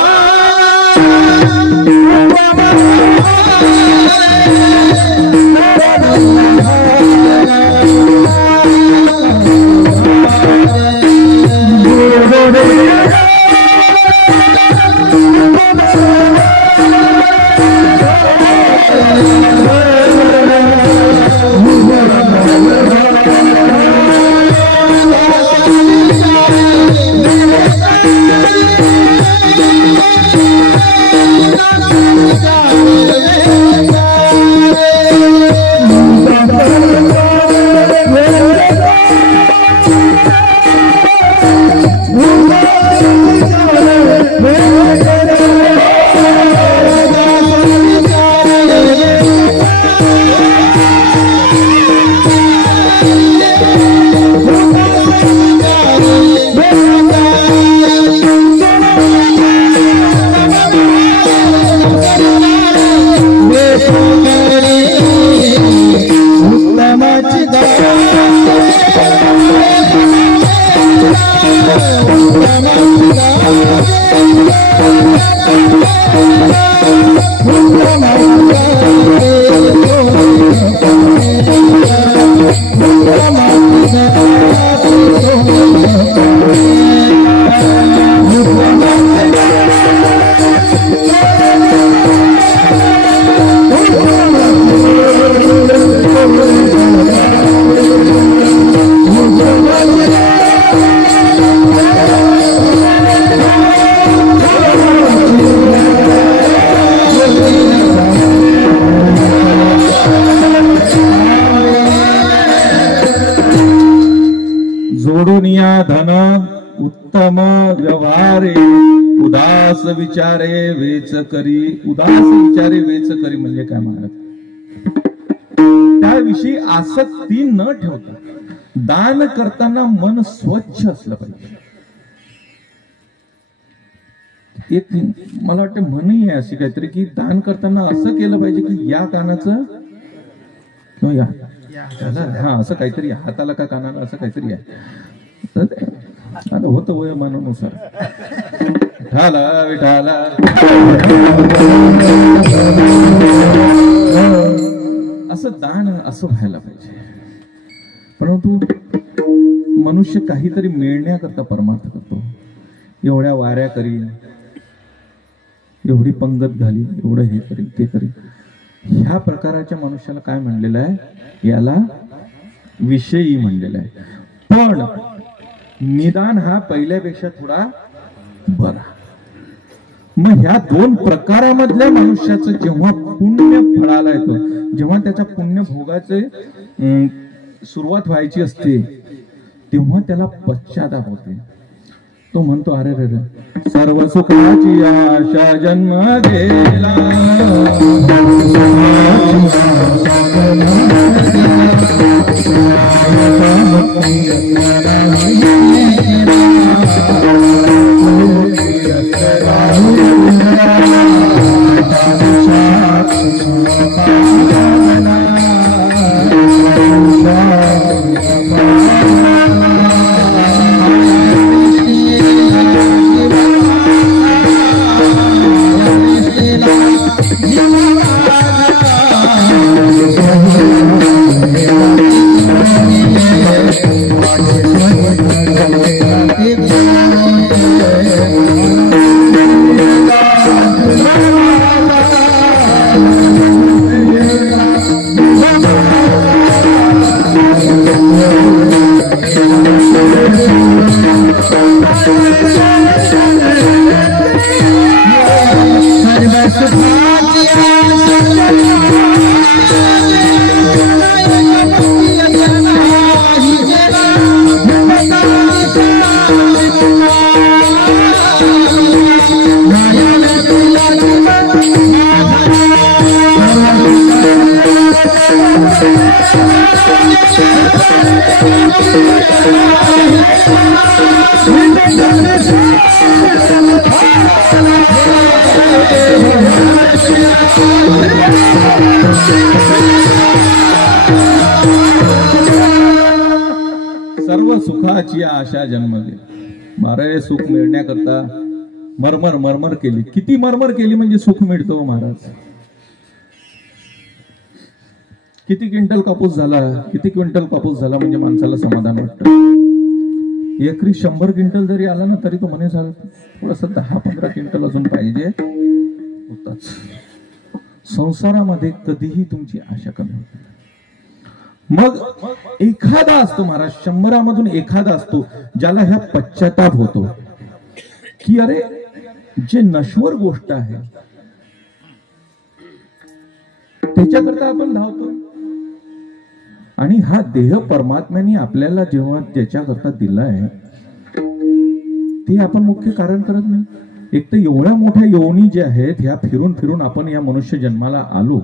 धन उत्तम व्यवहारे, उदास विचारे वेच करी. उदास विचारे वेच करी म्हणजे काय महाराज? त्याविषयी आसक्ती न ठेवता दान करताना मन स्वच्छ असलं पाहिजे. एक मला वाटतं म्हणही आहे अशी काहीतरी, की दान करताना असं केलं पाहिजे की या कानाचं किंवा या असं काहीतरी, हाताला का कानाला असं काहीतरी आहे. आता होतं वयोमानानुसार. विठाला विठाला असं दान असं व्हायला पाहिजे. परंतु मनुष्य काहीतरी मिळण्याकरता परमार्थ करतो. एवढ्या वाऱ्या करीन, एवढी पंगत घाली, एवढं हे करीन ते करीन. ह्या प्रकाराच्या मनुष्याला काय म्हणलेलं आहे? याला विषयी म्हणलेलं आहे. पण निदान हा पहिल्यापेक्षा थोडा बरा. मग ह्या दोन प्रकारामधल्या मनुष्याचं जेव्हा पुण्य फळाला येतो, जेव्हा त्याच्या पुण्य भोगाचे सुरुवात व्हायची असते, तेव्हा त्याला पश्चाताप होते. तो म्हणतो, अरे रे रे, सर्व सुखाची आशा जन्म गेला, सर्व सुखाची आशा जन्मली. महाराज सुख मिळण्याकरता मरमर मरमर केली. किती मरमर केली म्हणजे सुख मिळतो महाराज? किती क्विंटल कापूस झाला, किती क्विंटल कापूस झाला म्हणजे माणसाला समाधान वाटतं. एकरी 100 क्विंटल जरी आला ना तरी तो म्हणे थोडस 10-15 क्विंटल अजून पाहिजे होताच. संसारामध्ये कधीही तुमची आशा कमी होत नाही. मग एखादा असतो महाराज, 100 मधून एखादा असतो ज्याला ह्या पश्चाताप होतो की अरे जे नश्वर गोष्ट आहे त्याच्याकरता आपण धावतो, आणि हा देह परमात्म्याने आपल्याला जेव्हा त्याच्याकरता दिलाय ते आपण मुख्य कारण करत नाही. एक तर एवढ्या मोठ्या योनी ज्या आहेत ह्या फिरून फिरून आपण या मनुष्य जन्माला आलो,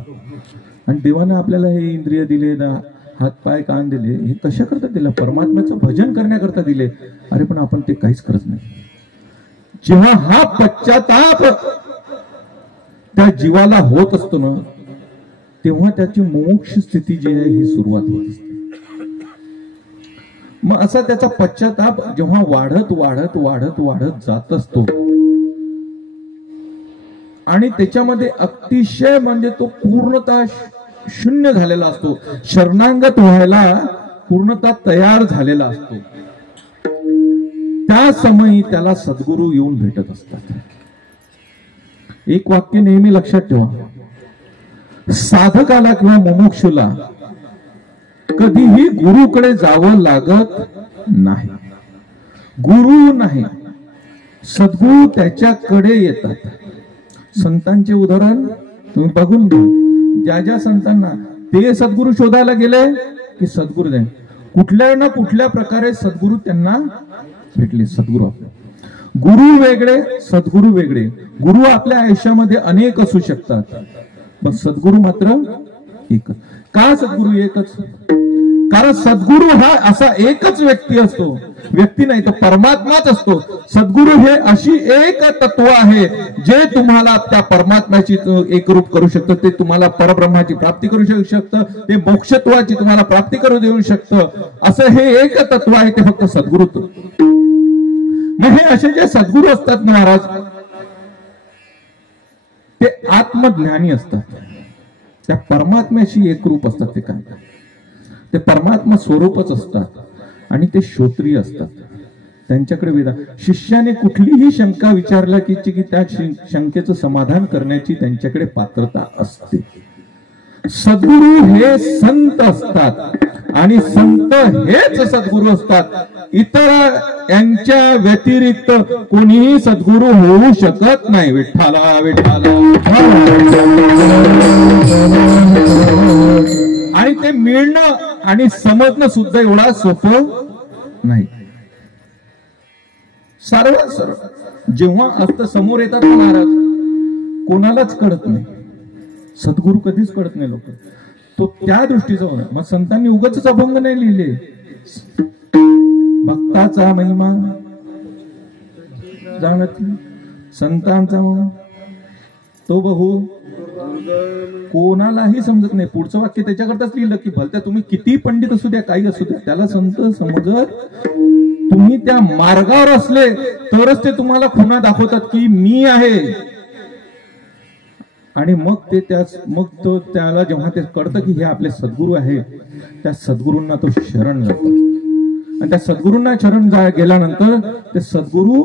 आणि देवाने आपल्याला हे इंद्रिय दिले ना, हात पाय कान दिले, हे कशाकरता दिलं? परमात्म्याचं भजन करण्याकरता दिले. अरे पण आपण ते काहीच करत नाही. जेव्हा हा पश्चाताप त्या जीवाला होत असतो ना, तेव्हा त्याची मोक्ष स्थिती जी आहे ही सुरुवात होत असते. मग असा त्याचा पश्चाताप जेव्हा वाढत वाढत वाढत वाढत जात असतो, आणि त्याच्यामध्ये अतिशय म्हणजे तो पूर्णतः शून्य झालेला असतो, शरणागत व्हायला पूर्णतः तयार झालेला असतो, त्या समयी त्याला सद्गुरू येऊन भेटत असतात. एक वाक्य नेहमी लक्षात ठेवा, साधकाला किंवा मुमुक्षुला कधीही गुरुकडे जावं लागत नाही. गुरु नाही, सद्गुरू त्याच्याकडे येतात. संतांचे उदाहरण तुम्ही बघून घ्या. ज्या ज्या संतांना ते सद्गुरू शोधायला गेले की सद्गुरू नाही, कुठल्या ना कुठल्या प्रकारे सद्गुरू त्यांना भेटले. सद्गुरू गुरु वेगळे, सद्गुरू वेगळे. गुरु आपल्या आयुष्यामध्ये अनेक असू शकतात, पण सद्गुरू मात्र एकच. का सद्गुरू एकच? कारण सद्गुरू हा असा एकच व्यक्ती असतो, व्यक्ती नाही तो परमात्माच असतो. सद्गुरू हे अशी एक तत्व आहे जे तुम्हाला त्या परमात्म्याची एकरूप करू शकतं, ते तुम्हाला परब्रह्माची प्राप्ती करू शकतं, ते मोक्षत्वाची तुम्हाला प्राप्ती करू देऊ शकतं. असं हे एक तत्व आहे, ते फक्त सद्गुरुत्व. मग हे असे जे सद्गुरू असतात महाराज, ते आत्मज्ञानी असतात, त्या परमात्म्याशी एकरूप असतात. ते काय? ते परमात्मा स्वरूपच असतात. आणि ते श्रोत्रिय असतात. त्यांच्याकडे शिष्याने कुठलीही शंका विचारल्या की त्या शंकेचं समाधान करण्याची त्यांच्याकडे पात्रता असते. सद्गुरू हे संत असतात आणि संत हेच सद्गुरू असतात. इतर यांच्या व्यतिरिक्त कोणीही सद्गुरू होऊ शकत नाही. विठ्ठला विठ्ठला. आणि ते मिळणं आणि समजणं सुद्धा एवढा सोपं नाही. सर्व जेव्हा असतं समोर येतात महाराज, कोणालाच कळत नाही. सद्गुरू कधीच कळत नाही लोक. तो त्या दृष्टीचा होणार. मग संतांनी उगाच अभंग नाही लिहिले. भक्ताचा महिमा जाणत संतांचा तो बहु कोणालाही समजत नाही. पुढचं वाक्य त्याच्याकरताच लिहिलं की भलत्या तुम्ही किती पंडित असू द्या, काही असू द्या, त्याला संत समजत. तुम्ही त्या मार्गावर असले तरच ते तुम्हाला खुणा दाखवतात की मी आहे. आणि मग ते तो त्याला जेव्हा ते कळतं की हे आपले सद्गुरू आहे, त्या सद्गुरूंना तो शरण जातो. आणि त्या सद्गुरूंना शरण गेल्यानंतर ते सद्गुरू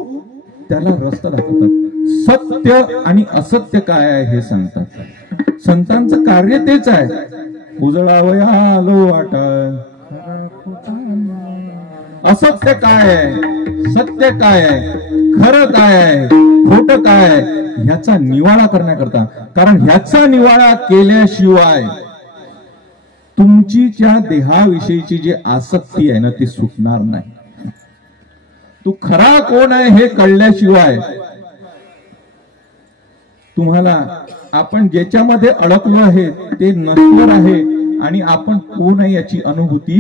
त्याला रस्ता दाखवतात. सत्य आणि असत्य काय आहे हे सांगतात. संतांचं कार्य तेच आहे. उजळावया आलो वाटा. असत्य काय आहे, सत्य काय आहे, खरं काय आहे, खोटं काय आहे, ह्याचा निवाळा करण्याकरता. कारण ह्याचा निवाळा केल्याशिवाय तुमची त्या देहाविषयीची जी आसक्ती आहे ना ती सुटणार नाही. तू खरा कोण आहे हे कळल्याशिवाय तुम्हाला आपण ज्याच्यामध्ये अडकलो आहे ते नश्वर आहे आणि आपण कोण आहे याची अनुभूती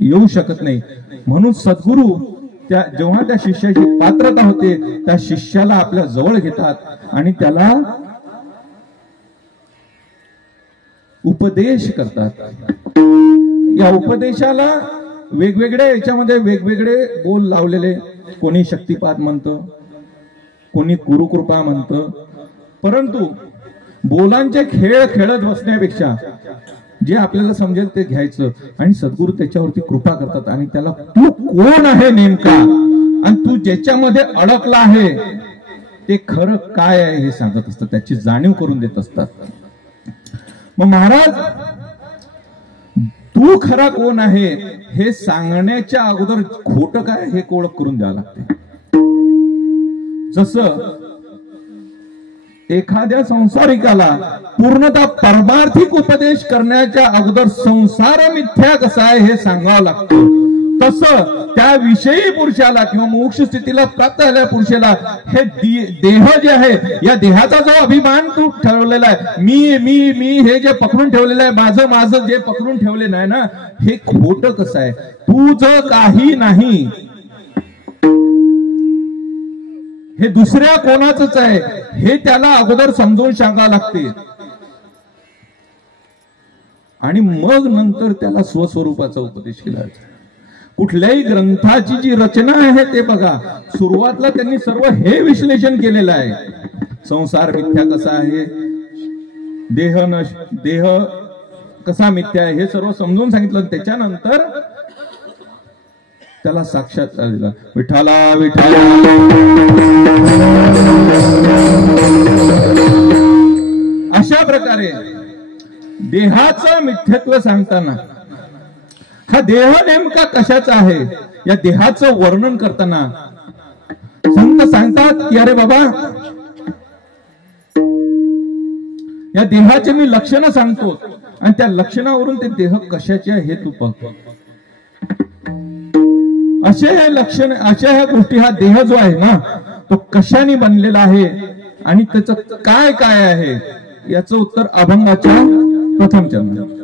येऊ शकत नाही. म्हणून सद्गुरू जेव्हा त्या शिष्याची पात्रता होते त्या शिष्याला आपल्या जवळ घेतात आणि त्याला उपदेश करतात. या उपदेशाला वेगवेगळ्या याच्यामध्ये वेगवेगळे बोल लावलेले. कोणी शक्तिपात म्हणतं, कोणी गुरुकृपा म्हणतं. परंतु बोलांचे खेळ खेळत बसण्यापेक्षा जे आपल्याला समजेल ते घ्यायचं आणि सद्गुरू त्याच्यावरती कृपा करतात आणि त्याला तू कोण आहे नेमका आणि तू ज्याच्यामध्ये अडकला आहे ते खरं काय आहे हे सांगत असतात. त्याची जाणीव करून देत असतात. मग महाराज तू खरा कोण आहे हे सांगण्याच्या अगोदर खोटं काय हे ओळख करून द्यावं लागते. जसं एखाद्या संसारिकाला पूर्णतः परमार्थिक उपदेश करण्याच्या अगोदर संसार मिथ्या कसा आहे हे सांगावं लागतं. तसं त्या विषयी पुरुषाला किंवा मोक्ष स्थितीला प्राप्त झालेल्या पुरुषाला हे देह जे आहे या देहाचा जो अभिमान तू ठेवलेला आहे, मी मी मी हे जे पकडून ठेवलेलं आहे, माझं माझं जे पकडून ठेवलेलं आहे ना हे खोटं कसं आहे. तुझं काही नाही, हे दुसऱ्या कोणाचंच आहे हे त्याला अगोदर समजून सांगावं लागते. आणि मग नंतर त्याला स्वस्वरूपाचा उपदेश केला जातो. कुठल्याही ग्रंथाची जी रचना आहे ते बघा, सुरुवातला त्यांनी सर्व हे विश्लेषण केलेलं आहे. संसार मिथ्या कसा आहे, देह कसा मिथ्या आहे हे सर्व समजून सांगितलं. त्याच्यानंतर त्याला साक्षात्कार दिला. विठ्ठला विठ्ठला. अशा प्रकारे देहाचं मिथ्यत्व सांगताना हा देह नेमका कशाचा आहे या देहाचं वर्णन करताना संत सांगतात की अरे बाबा या देहाचे मी लक्षणं सांगतो आणि त्या लक्षणावरून ते देह कशाचे आहे हे तू बघ. अशा ह्या लक्षण अशा ह्या गोष्टी हा देह जो आहे ना तो कशाने बनलेला आहे आणि त्याचं काय काय आहे याचं उत्तर अभंगाच्या प्रथम चरणात.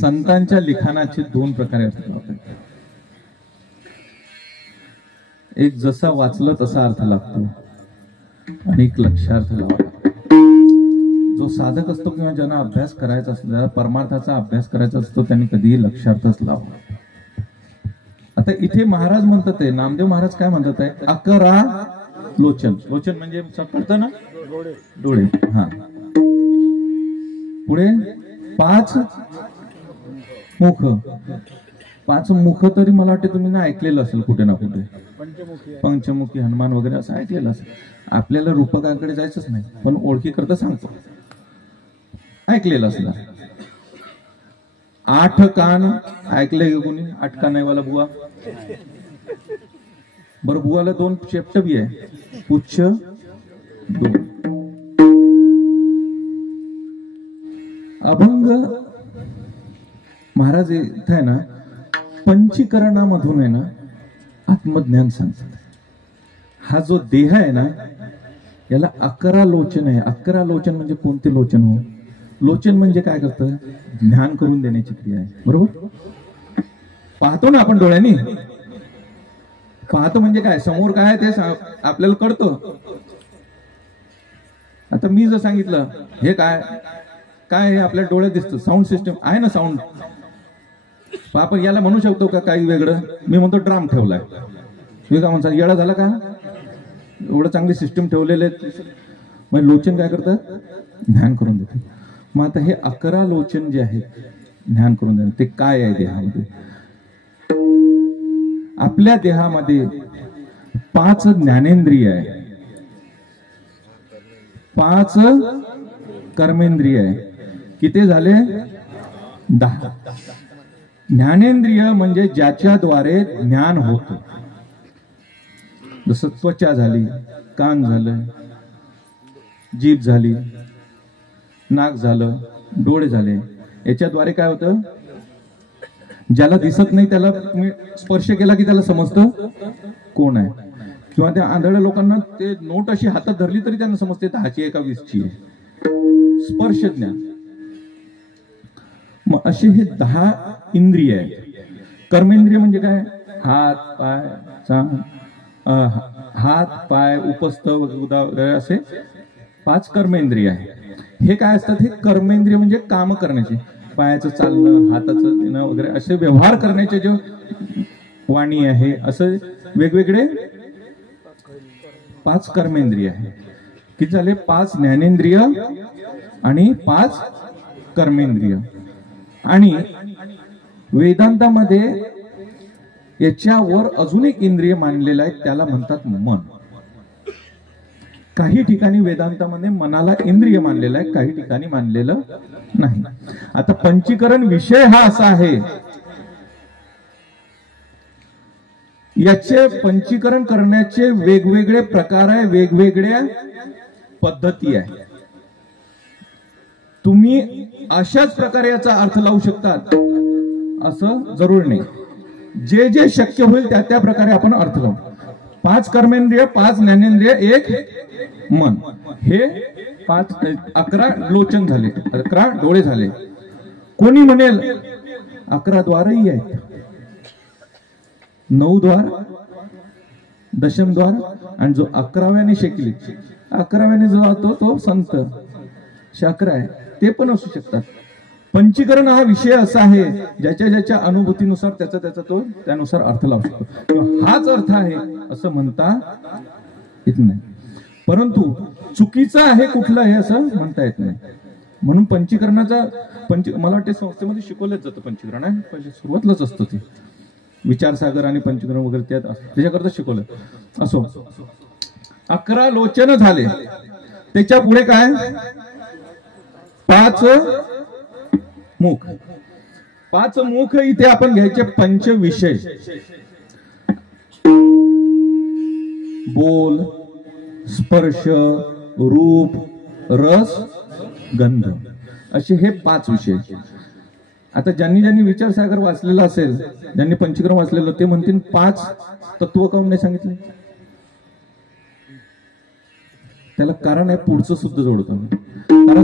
संतांच्या लिखाणाचे दोन प्रकारे अर्थ लावतात. एक जसा वाचलं तसा अर्थ लागतो आणि एक लक्षार्थ लावा लागतो. जो साधक असतो किंवा ज्यांना अभ्यास करायचा असतो, ज्याला परमार्थाचा अभ्यास करायचा असतो, त्यांनी कधीही लक्षार्थच लावा. आता इथे महाराज म्हणतात आहे, नामदेव महाराज काय म्हणतात आहे, 11 लोचन. लोचन म्हणजे कळतं ना, डोळे. हा, पुढे 5 मुख. 5 मुख तरी मला वाटते तुम्ही ना ऐकलेलं असेल कुठे ना कुठे, पंचमुखी हनुमान वगैरे असं ऐकलेलं असेल. आपल्याला रूपकांकडे जायचंच नाही, पण ओळखी करता सांगतो, ऐकलेलं असणार. 8 कान ऐकले कोणी? 8 कान आहे वाला बुवा. बरं, बुवाला 2 शेपट बी आहे, पुच्छ 2. अभंग महाराज इथं आहे ना, पंचीकरणामधून आहे ना आत्मज्ञान सांगतात. हा जो देह आहे ना, याला 11 लोचन आहे. 11 लोचन म्हणजे कोणते लोचन हो? लोचन म्हणजे काय करतं? ज्ञान करून देण्याची क्रिया आहे, बरोबर? पाहतो ना आपण डोळ्यांनी, पाहतो म्हणजे काय, समोर काय ते आपल्याला कळतं. आता मी जर सांगितलं हे काय काय हे आपल्या डोळ्यात दिसतं, साऊंड सिस्टम आहे ना, साऊंड. आपण याला म्हणू शकतो का काही वेगळं? मी म्हणतो ड्राम ठेवलाय, तुम्ही काय म्हणता येडा झाला का? एवढं चांगली सिस्टम ठेवलेले. मग लोचन काय करतात? ज्ञान करून देतात. मग आता हे 11 लोचन जे आहेत ज्ञान करून देणं, ते काय आहे देहामध्ये? आपल्या देहामध्ये 5 ज्ञानेंद्रिय आहे, 5 कर्मेंद्रिय आहे. किती झाले? 10. ज्ञानेंद्रिय म्हणजे ज्याच्याद्वारे ज्ञान होतं. जसं त्वचा झाली, कान झालं, जीभ झाली, नाक झालं, डोळे झाले. याच्याद्वारे काय होतं? ज्याला दिसत नाही त्याला तुम्ही स्पर्श केला की त्याला समजतं कोण आहे. किंवा त्या आंधळ्या लोकांना ते नोट अशी हातात धरली तरी त्यांना समजते 10ची आहे का 20ची आहे. स्पर्श ज्ञान. मग असे हे 10 इंद्रिय आहेत. कर्मेंद्रिय म्हणजे काय? हात पाय, हात पाय उपस्थ वगैरे असे 5 कर्मेंद्रिय आहे. हे काय असतात? हे कर्मेंद्रिय म्हणजे काम करण्याचे, पायाचं चालणं, हाताचं देणं वगैरे असे व्यवहार करण्याचे जे वाणी आहे, असं वेगवेगळे 5 कर्मेंद्रिय आहे. किती झाले? 5 ज्ञानेंद्रिय आणि 5 कर्मेंद्रिय. आणि वेदांतामध्ये याच्यावर अजून एक इंद्रिय मानलेलं आहे, त्याला म्हणतात मन. काही ठिकाणी वेदांतामध्ये मनाला इंद्रिय मानलेलं आहे, काही ठिकाणी मानलेलं नाही. आता पंचीकरण विषय हा असा आहे, याचे पंचीकरण करण्याचे वेगवेगळे प्रकार आहे, वेगवेगळ्या पद्धती आहे. तुम्ही अशाच प्रकारे याचा अर्थ लावू शकतात असं जरूर नाही. जे जे शक्य होईल त्या त्या प्रकारे आपण अर्थ लावू. 5 कर्मेंद्रिय, 5 ज्ञानेंद्रिय, 1 मन. हे 11 लोचन झाले, 11 डोळे झाले. कोणी म्हणेल 11 द्वारही आहेत, 9 द्वार, दशम द्वार, आणि जो 11व्याने शेकली, 11व्याने जो जातो तो संत शाक्र आहे, ते पण असू शकतात. पंचीकरण हा विषय असा आहे ज्याच्या ज्याच्या अनुभूतीनुसार त्याचा त्याचा तो त्यानुसार अर्थ लावू शकतो. किंवा हाच अर्थ आहे असं म्हणता येत नाही. परंतु चुकीचं आहे कुठलं हे असं म्हणता येत नाही. म्हणून पंचीकरणाचा मला वाटते संस्थेमध्ये शिकवलंच जातं. पंचीकरण आहे पहिले सुरुवातलाच असतं ते, विचारसागर आणि पंचीकरण वगैरे त्याच्याकरता शिकवलं. असो, 11 लोचन झाले. त्याच्या पुढे काय? 5 मुख. 5 मुख इथे आपण घ्यायचे 5 विषय. बोल, स्पर्श, रूप, रस, गंध असे हे 5 विषय. आता ज्यांनी ज्यांनी विचारसागर वाचलेला असेल, ज्यांनी पंचीकरण वाचलेलं, ते म्हणतील 5 तत्व काऊन नाही सांगितले? त्याला कारण आहे, पुढचं सुद्धा जोडतो. कारण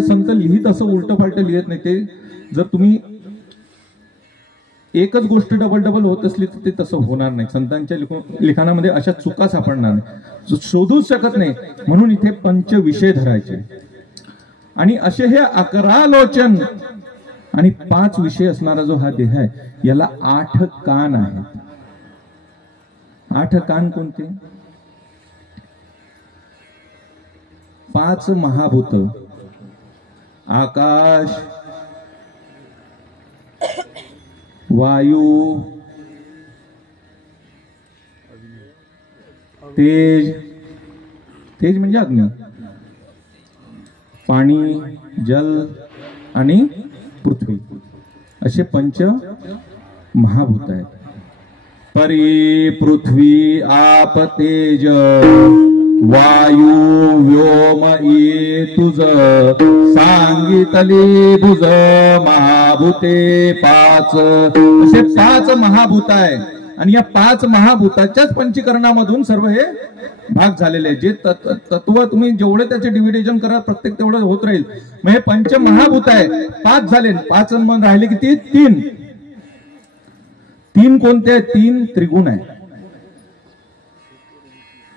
संत लिहित असं उलट पालट लिहित नाही. ते जर तुम्ही एकच गोष्ट डबल डबल होत असली तर ते तसं होणार नाही. संतांच्या लिखाणामध्ये अशा चुका सापडणार नाही, शोधूच शकत नाही. म्हणून इथे पंचविषय धरायचे. आणि असे हे 11 लोचन आणि 5 विषय असणारा जो हा देह आहे, याला 8 कान आहेत. 8 कान कोणते? 5 महाभूत, आकाश, वायू, तेज, तेज म्हणजे अग्नी, पाणी, जल आणि पृथ्वी, असे 5 महाभूत आहेत. परी, पृथ्वी, आप, तेज, वायू, व्योम, ये तुझ सांगितली भुज महाभूते 5. असे 5 महाभूत आहे. आणि या 5 महाभूताच्याच पंचीकरणामधून सर्व हे भाग झालेले आहे. जे तत्व तुम्ही जेवढे त्याचे डिव्हिडेशन करा प्रत्येक तेवढं होत राहील. मग हे 5 महाभूत आहे. 5 झाले, 5 मग राहिले किती? 3. 3 कोणते? 3 त्रिगुण आहे.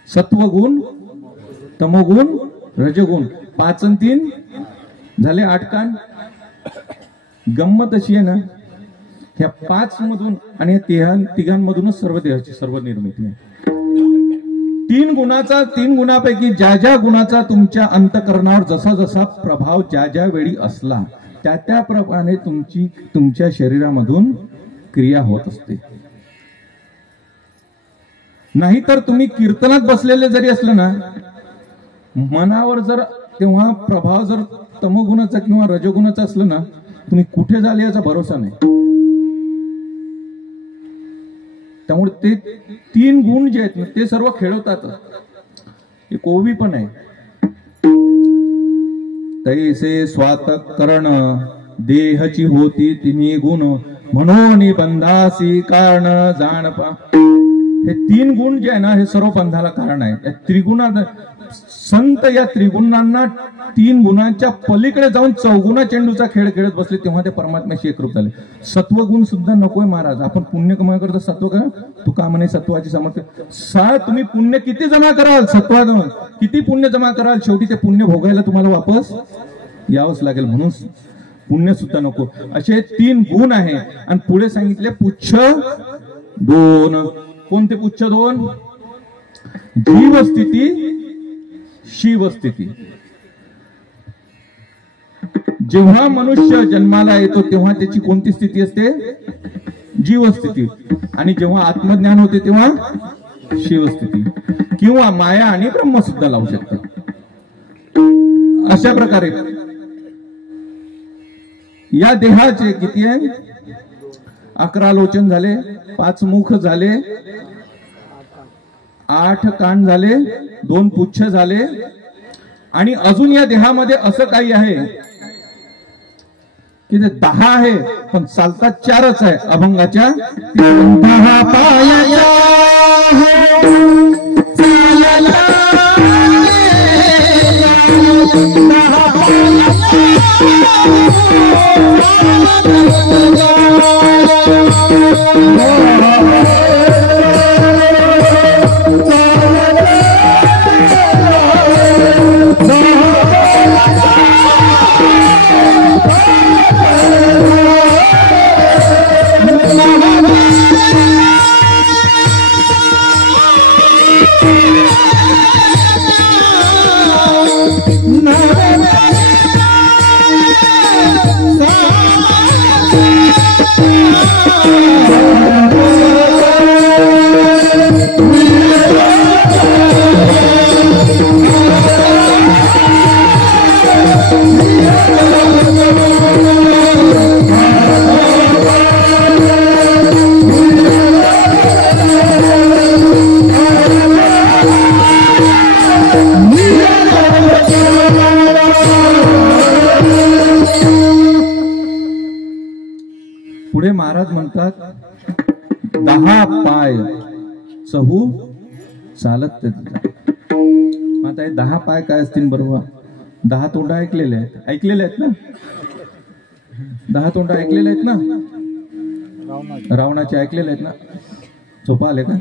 सत्वगुण, तमोगुण, रजगुण. 5 आणि 3 झाले 8 कान. गंमत अशी आहे ना, ह्या 5 मधून आणि या तिघांमधूनच सर्व देहाची सर्व निर्मिती आहे. 3 गुणापैकी ज्या ज्या गुणाचा तुमच्या अंतःकरणावर जसा जसा प्रभाव ज्या ज्या वेळी असला त्या त्या प्रमाणे तुमच्या शरीरामधून क्रिया होत असते. नाहीतर तुम्ही कीर्तनात बसलेले जरी असलं ना, मनावर जर तेव्हा प्रभाव जर तमोगुणाचा किंवा रजोगुणाचा असलं ना, तुम्ही कुठे झाले याचा भरोसा नाही. त्यामुळे ते 3 गुण जे आहेत ना, ते सर्व खेळवतात. एक ओवी पण आहे, तैसे स्वातकरण देहची होती 3 गुण म्हणून बंधासी कारण जाणपा. हे 3 गुण जे आहे ना, हे सर्व बंधाला कारण आहे. या त्रिगुणात संत या त्रिगुणांना 3 गुणांच्या पलीकडे जाऊन चौगुणा चेंडूचा खेळ खेळत बसले, तेव्हा ते परमात्म्याशी एकरूप झाले. सत्वगुण सुद्धा नकोय महाराज. आपण पुण्य कमाई करतो, सत्व करा. तुका म्हणे सत्वाची समर्थ. तुम्ही पुण्य किती जमा कराल, सत्वात किती पुण्य जमा कराल, शेवटी ते पुण्य भोगायला तुम्हाला वापस यावंच लागेल. म्हणून पुण्य सुद्धा नको. असे 3 गुण आहे. आणि पुढे सांगितले पुच्छ 2. कोणते पुच्छ 2? जीवस्थिती, शिवस्थिती. जेव्हा मनुष्य जन्माला येतो तेव्हा त्याची कोणती स्थिती असते? जीवस्थिती. आणि जेव्हा आत्मज्ञान होते तेव्हा शिवस्थिती, किंवा माया आणि ब्रह्म सुद्धा लावू शकतात. अशा प्रकारे या देहाचे किती आहे? 11 लोचन झाले, 5 मुख झाले, 8 कान झाले, 2 पुच्छ झाले. आणि अजून या देहामध्ये असं काही आहे की ते 10 आहे, पण चालतात 4च आहे. अभंगाच्या 10 पायाच्या पुढे महाराज म्हणतात 10 पाय चहू चालत. आता हे 10 पाय काय असतील बरोबर? 10 तोंड ऐकलेले आहेत ना? 10 तोंड ऐकलेले आहेत ना? रावणाचे ऐकलेले आहेत ना? झोपा आले का?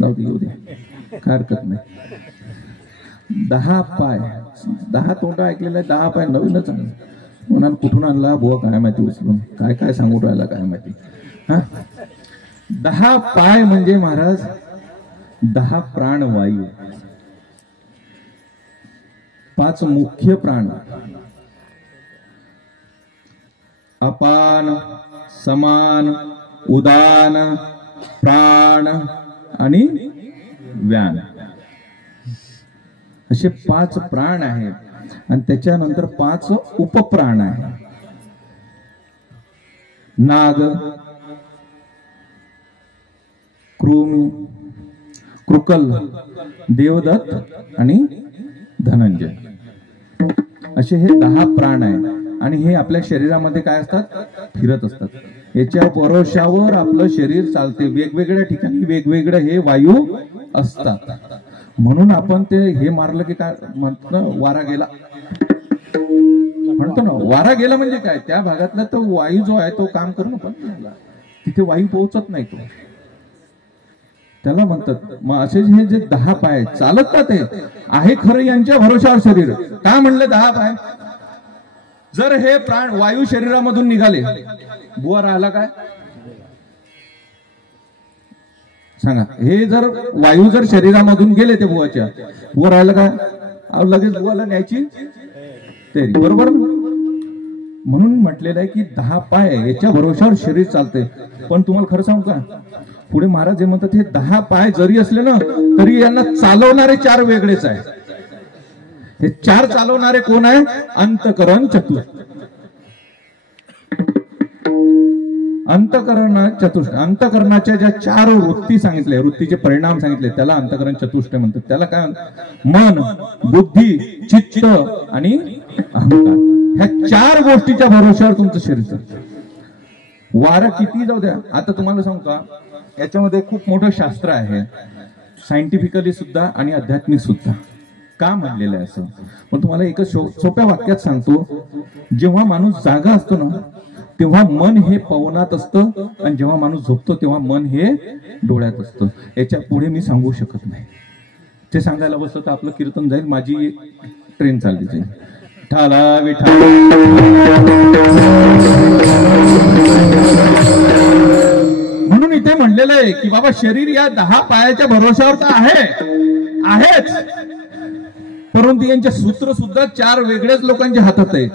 जाऊ दे, येऊ दे, काय हरकत नाही. 10 पाय, 10 तोंड ऐकलेलं आहे, 10 पाय नवीनच आहे. म्हणाल कुठून आणला बुवा काय माहिती, उचलून काय काय सांगून राहिला काय माहिती. हा, 10 पाय म्हणजे महाराज 10 प्राणवायू, 5 मुख्य प्राण: अपान, समान, उदान, प्राण आणि व्यान. असे 5 प्राण आहेत. आणि त्याच्यानंतर 5 उपप्राण आहे: नाग, कृमी, कृकल, देवदत्त आणि धनंजय. असे हे 10 प्राण आहे. आणि हे आपल्या शरीरामध्ये काय असतात? फिरत असतात. याच्या भरोशावर आपलं शरीर चालते. वेगवेगळ्या ठिकाणी वेगवेगळे हे वायू असतात. म्हणून आपण ते हे मारलं की काय म्हणतो ना, वारा गेला म्हणतो ना. वारा गेला म्हणजे काय? त्या भागातला तो वायू जो आहे तो काम करणं पण तिथे वायू पोहोचत नाही, तो त्याला म्हणतात. मग असे हे जे 10 पाय चालत का ते आहे खरं यांच्या भरोशावर शरीर. का म्हणले 10 पाय? जर हे प्राण वायू शरीरामधून निघाले, बुवा राहिला काय? सांगा. हे जर वायू जर शरीरामधून गेले ते बुवाच्या, बुवा राहिला काय? लगेच बुवाला न्यायची तयारी, बरोबर. म्हणून म्हटलेलं आहे की 10 पाय याच्या भरोशावर शरीर चालते. पण तुम्हाला खरं सांगू का, पुढे महाराज जे म्हणतात हे 10 पाय जरी असले ना तरी यांना चालवणारे 4 वेगळेच आहे. हे 4 चालवणारे कोण आहे? अंतकरण चतुष्ट. अंतकरण चतुष्ट, अंतकरणाच्या ज्या 4 वृत्ती सांगितल्या, वृत्तीचे परिणाम सांगितले, त्याला अंतकरण चतुष्ट म्हणतात. त्याला काय? मन, बुद्धी, चित्त आणि अहंकार. ह्या 4 गोष्टीच्या भरोशावर तुमचं शरीर चालतं. वारं किती जाऊ द्या. आता तुम्हाला सांगू का, याच्यामध्ये खूप मोठं शास्त्र आहे, सायंटिफिकली सुद्धा आणि आध्यात्मिक सुद्धा. का म्हणलेलं आहे असं? पण तुम्हाला एकच सोप्या वाक्यात सांगतो. जेव्हा माणूस जागा असतो ना तेव्हा मन हे पवनात असतं, आणि जेव्हा माणूस झोपतो तेव्हा मन हे डोळ्यात असतं. याच्या पुढे मी सांगू शकत नाही. ते सांगायला बसलं तर आपलं कीर्तन जाईल, माझी ट्रेन चालली जाईल. विठाला विठाला. म्हणून इथे म्हणलेलं आहे की बाबा शरीर या 10 पायाच्या भरोशावर तर आहेच, परंतु यांचे सूत्र सुद्धा 4 वेगळ्याच लोकांच्या हातात आहेत.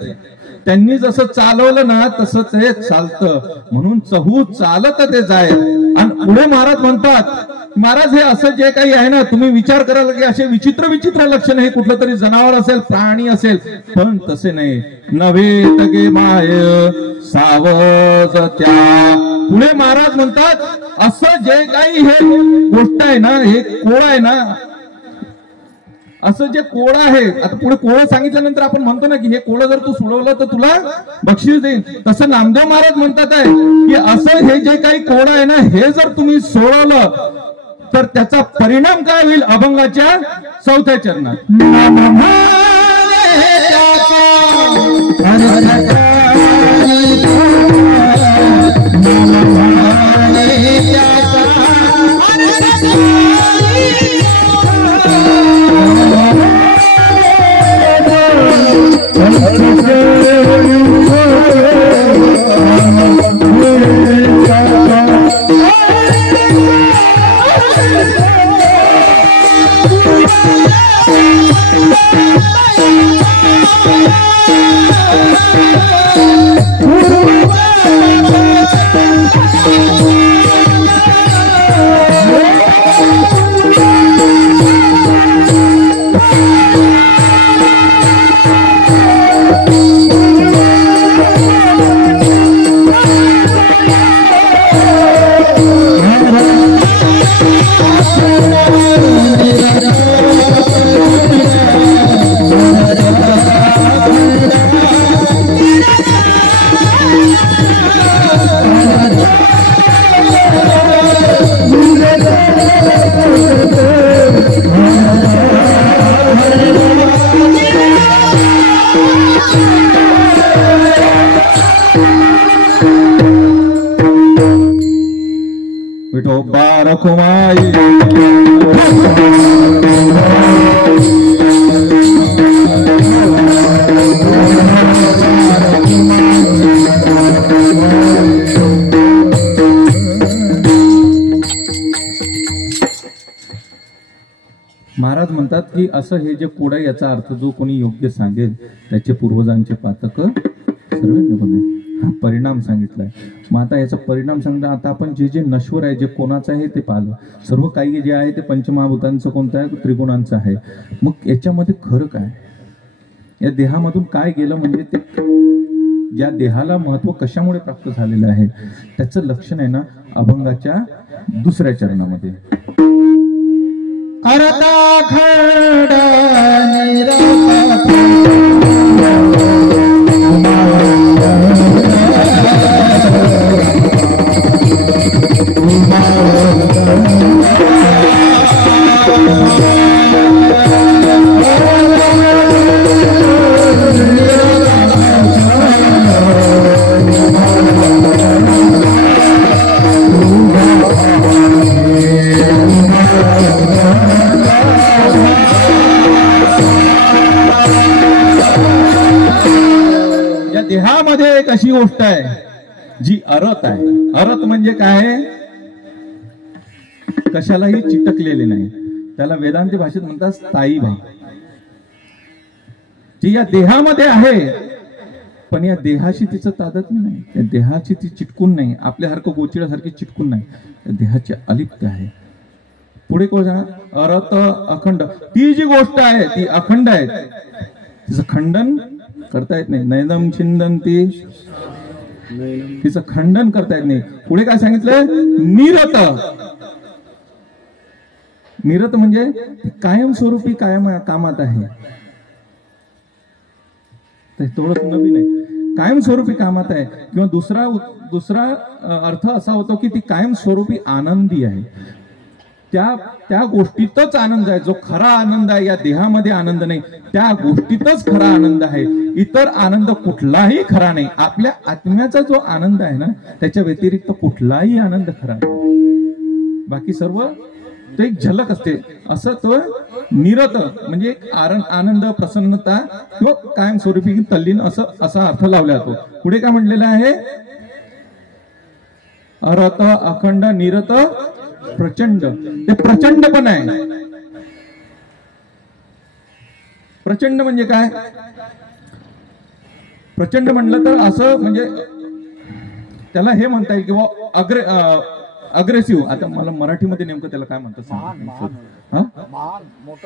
त्यांनी जसं चालवलं ना तसंच हे चालतं. म्हणून चहू चालत ते जाय. आणि पुढे महाराज म्हणतात, महाराज हे असं जे काही आहे ना, तुम्ही विचार कराल की असे विचित्र विचित्र लक्षण, हे कुठलं तरी जनावर असेल, प्राणी असेल, पण तसे नाही. नव्हे तगे माय सावज त्या. पुढे महाराज म्हणतात असं जे काही हे गोष्ट आहे ना, हे कोळ आहे ना, असं जे कोळ आहे. आता पुढे कोळ सांगितल्यानंतर आपण म्हणतो ना की हे कोळ जर तू सोडवलं तर तुला बक्षीस देईन. तसं नामदेव महाराज म्हणतात आहे की असं हे जे काही कोळ आहे ना, हे जर तुम्ही सोडवलं तर त्याचा परिणाम काय होईल? अभंगाच्या 4थ्या चरणात विठोबा रखुमाई महाराज म्हणतात की असं हे जे कोड आहे याचा अर्थ जो कोणी योग्य सांगेल त्याचे पूर्वजांचे पातक सर्व निघून हा परिणाम सांगितलाय. मग आता याचा परिणाम सांगता आता आपण जे जे नश्वर आहे जे कोणाचं आहे ते पाहिलं. सर्व काही जे आहे ते पंचमहाभूतांचं कोणतं आहे त्रिगुणांचं आहे. मग याच्यामध्ये खरं काय या देहामधून काय गेलं म्हणजे ते ज्या देहाला महत्व कशामुळे प्राप्त झालेलं आहे त्याचं लक्षण आहे ना अभंगाच्या दुसऱ्या चरणामध्ये अरता खंड देहामध्ये एक अशी गोष्ट आहे जी अरत आहे. अरत म्हणजे काय कशालाही चिटकलेले नाही. त्याला वेदांती भाषेत म्हणतात स्थायी भाव. जी या देहामध्ये आहे पण या देहाशी तिचं तादात्म्य नाही. या देहाची ती चिटकून नाही. आपल्यासारखं गोचिडासारखी चिटकून नाही. या देहाची अलिप्त आहे. पुढे कोण सांगा अरत अखंड ती जी गोष्ट आहे ती अखंड आहे. तिचं खंडन करता येत नाही. नैनम छिंदंती तिचं खंडन करता येत नाही. पुढे काय सांगितलं निरत. निरत म्हणजे कायमस्वरूपी कायम कामात आहे. थोडं नवीन आहे. कायमस्वरूपी कामात आहे किंवा दुसरा अर्थ असा होतो की ती कायमस्वरूपी आनंदी आहे. त्या गोष्टीतच आनंद आहे. जो खरा आनंद आहे या देहामध्ये आनंद नाही. त्या गोष्टीतच खरा आनंद आहे. इतर आनंद कुठलाही खरा नाही. आपल्या आत्म्याचा जो आनंद आहे ना त्याच्या व्यतिरिक्त कुठलाही आनंद खरा नाही. बाकी सर्व तो एक झलक असते. असं तो निरत म्हणजे एक आनंद प्रसन्नता किंवा कायमस्वरूपी तल्लीन असा अर्थ लावला जातो. पुढे काय म्हणलेलं आहे अरत अखंड निरत प्रचंड. ते प्रचंड पण आहे. प्रचंड म्हणजे काय प्रचंड म्हणलं तर असं म्हणजे त्याला हे म्हणता येईल किंवा अग्रेसिव्ह. आता मला मराठीमध्ये नेमकं त्याला काय म्हणतात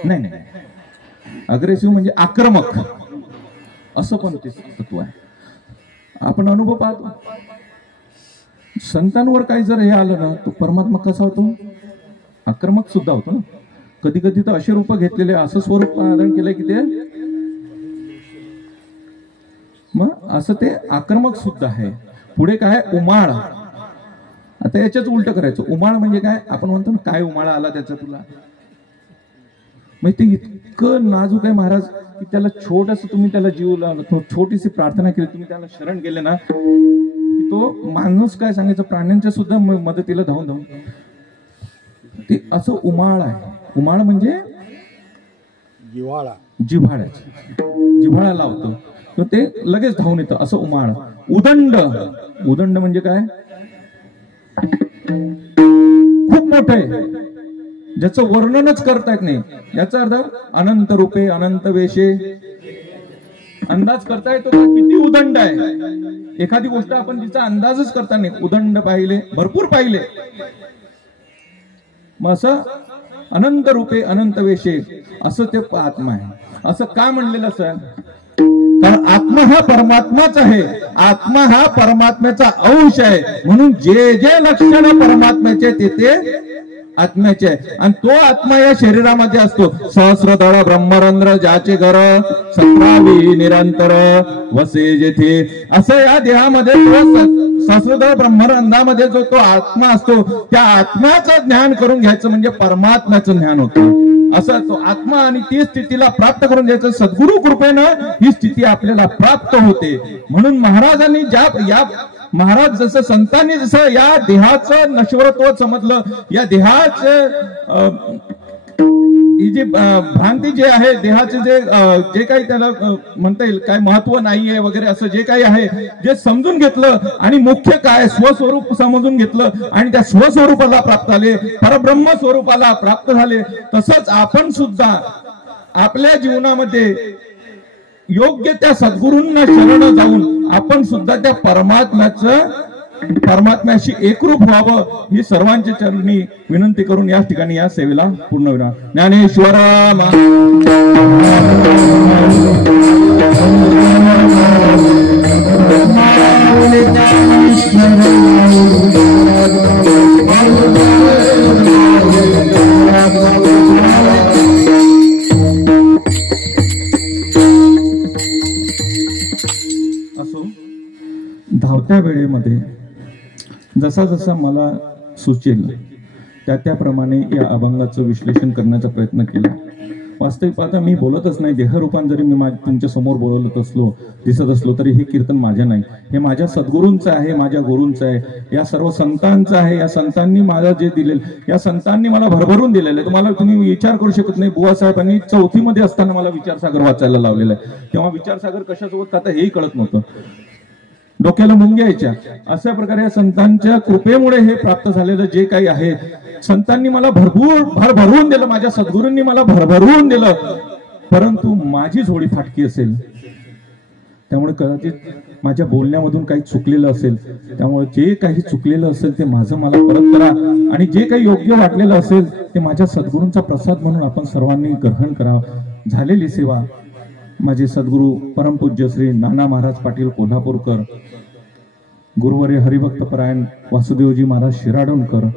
नाही अग्रेसिव्ह म्हणजे आक्रमक असं पण ते तत्व आहे. आपण अनुभव पाहतो संतांवर काही जर हे आलं ना तो परमात्मा कसा होतो आक्रमक सुद्धा होतो ना. कधी कधी तर असे रूप घेतलेले असं स्वरूप धारण केलंय की ते मग असं ते आक्रमक सुद्धा आहे. पुढे काय उमाळ. आता याच्याच उलट करायचं. उमाळ म्हणजे काय आपण म्हणतो ना काय उमाळा आला त्याचा तुला म्हणजे ते इतकं नाजूक आहे महाराज की त्याला छोटस तुम्ही त्याला जीव लावला छोटीशी प्रार्थना केली तुम्ही त्याला शरण गेले ना की तो माणूस काय सांगायचं प्राण्यांच्या सुद्धा मदतीला धावून ते असं उमाळ आहे. उमाळ म्हणजे जिव्हाळा लावतो तर ते लगेच धावून येतं असं उमाळ. उदंड. उदंड म्हणजे काय खूप मोठं आहे ज्याचं वर्णनच करता येत नाही. याचा अर्थ अनंत रूपे अनंत वेशे. अंदाज करता येतो का किती उदंड आहे. एखादी गोष्ट आपण तिचा अंदाजच करता नाही. उदंड पाहिले भरपूर पाहिले. मग असं अनंत रूपे अनंत वेशे असं ते आत्मा आहे. असं का म्हणलेलं असं कारण आत्मा हा परमात्माच आहे. आत्मा हा परमात्म्याचा अंश आहे. म्हणून जे जे लक्षण परमात्म्याचे ते आत्म्याचे आहे. आणि तो आत्मा या शरीरामध्ये असतो. सहस्रदळ ब्रह्मरंध्र ज्याचे घर 17 निरंतर वसे जेथे असं या देहामध्ये सहस्रदळ ब्रह्मरंध्रामध्ये जो तो आत्मा असतो त्या आत्म्याचं ज्ञान करून घ्यायचं म्हणजे परमात्म्याचं ज्ञान होतं. असं तो आत्मा आणि ती स्थितीला प्राप्त करून घ्यायचं. सद्गुरु कृपेनं ही स्थिती आपल्याला प्राप्त होते. म्हणून महाराजांनी ज्या महाराज जसं संतांनी जसं या देहाचं नश्वरत्व समजलं, या देहाचं ही जी भ्रांती जे आहे, देहाचे जे काही त्याला म्हणता येईल काय महत्व नाहीये वगैरे असं जे काही आहे, जे समजून घेतलं आणि मुख्य काय स्वस्वरूप समजून घेतलं आणि त्या स्वस्वरूपाला प्राप्त झाले, परब्रह्म स्वरूपाला प्राप्त झाले, तसंच आपण सुद्धा आपल्या जीवनामध्ये योग्य त्या सद्गुरूंना शरण जाऊन आपण सुद्धा त्या परमात्म्याशी एकरूप व्हावं ही सर्वांच्या चरणी विनंती करून या ठिकाणी या सेवेला पूर्ण विराम. ज्ञानेश्वर असो, धावत्या वेळेमध्ये जसा जसा मला सुचेल त्याप्रमाणे या अभंगाचं विश्लेषण करण्याचा प्रयत्न केला. वास्तविक पाहता मी बोलतच नाही, देहरूपान जरी मी तुमच्या समोर बोलत असलो, दिसत असलो, तरी हे कीर्तन माझ्या नाही, हे माझ्या सद्गुरूंचं आहे, माझ्या गुरूंचं आहे, या सर्व संतांचं आहे. या संतांनी मला जे दिलेलं, या संतांनी मला भरभरून दिलेलं आहे. तुम्हाला तुम्ही विचार करू शकत नाही, बुवासाहेबांनी 4थी मध्ये असताना मला विचारसागर वाचायला लावलेलं आहे. तेव्हा विचारसागर कशासोबत आता हेही कळत नव्हतं, डोक्याला मुंग्या यायच्या. अशा प्रकारे या संतांच्या कृपेमुळे हे प्राप्त झालेलं जे काही आहे, संतांनी मला भरभरून दिलं, माझ्या सद्गुरूंनी मला भरभरून दिलं, परंतु माझी झोडी फाटकी असेल, त्यामुळे कदाचित माझ्या बोलण्यामधून काही चुकलेलं असेल. त्यामुळे जे काही चुकलेलं असेल ते माझं मला परत करा, आणि जे काही योग्य वाटलेलं असेल ते माझ्या सद्गुरूंचा प्रसाद म्हणून आपण सर्वांनी ग्रहण करावं. झालेली सेवा माझे सद्गुरू परमपूज्य श्री नाना महाराज पाटील कोल्हापूरकर, गुरुवर्य हरिभक्तपरायण वासुदेवजी महाराज शिराडोणकर,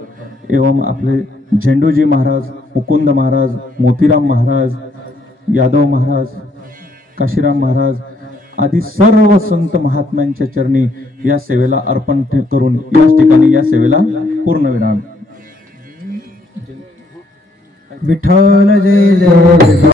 एवं आपले झेंडूजी महाराज, मुकुंद महाराज, मोतीराम महाराज, यादव महाराज, काशीराम महाराज आदी सर्व संत महात्म्यांच्या चरणी या सेवेला अर्पण करून याच ठिकाणी या सेवेला पूर्णविराम. विठ्ठल जय जय.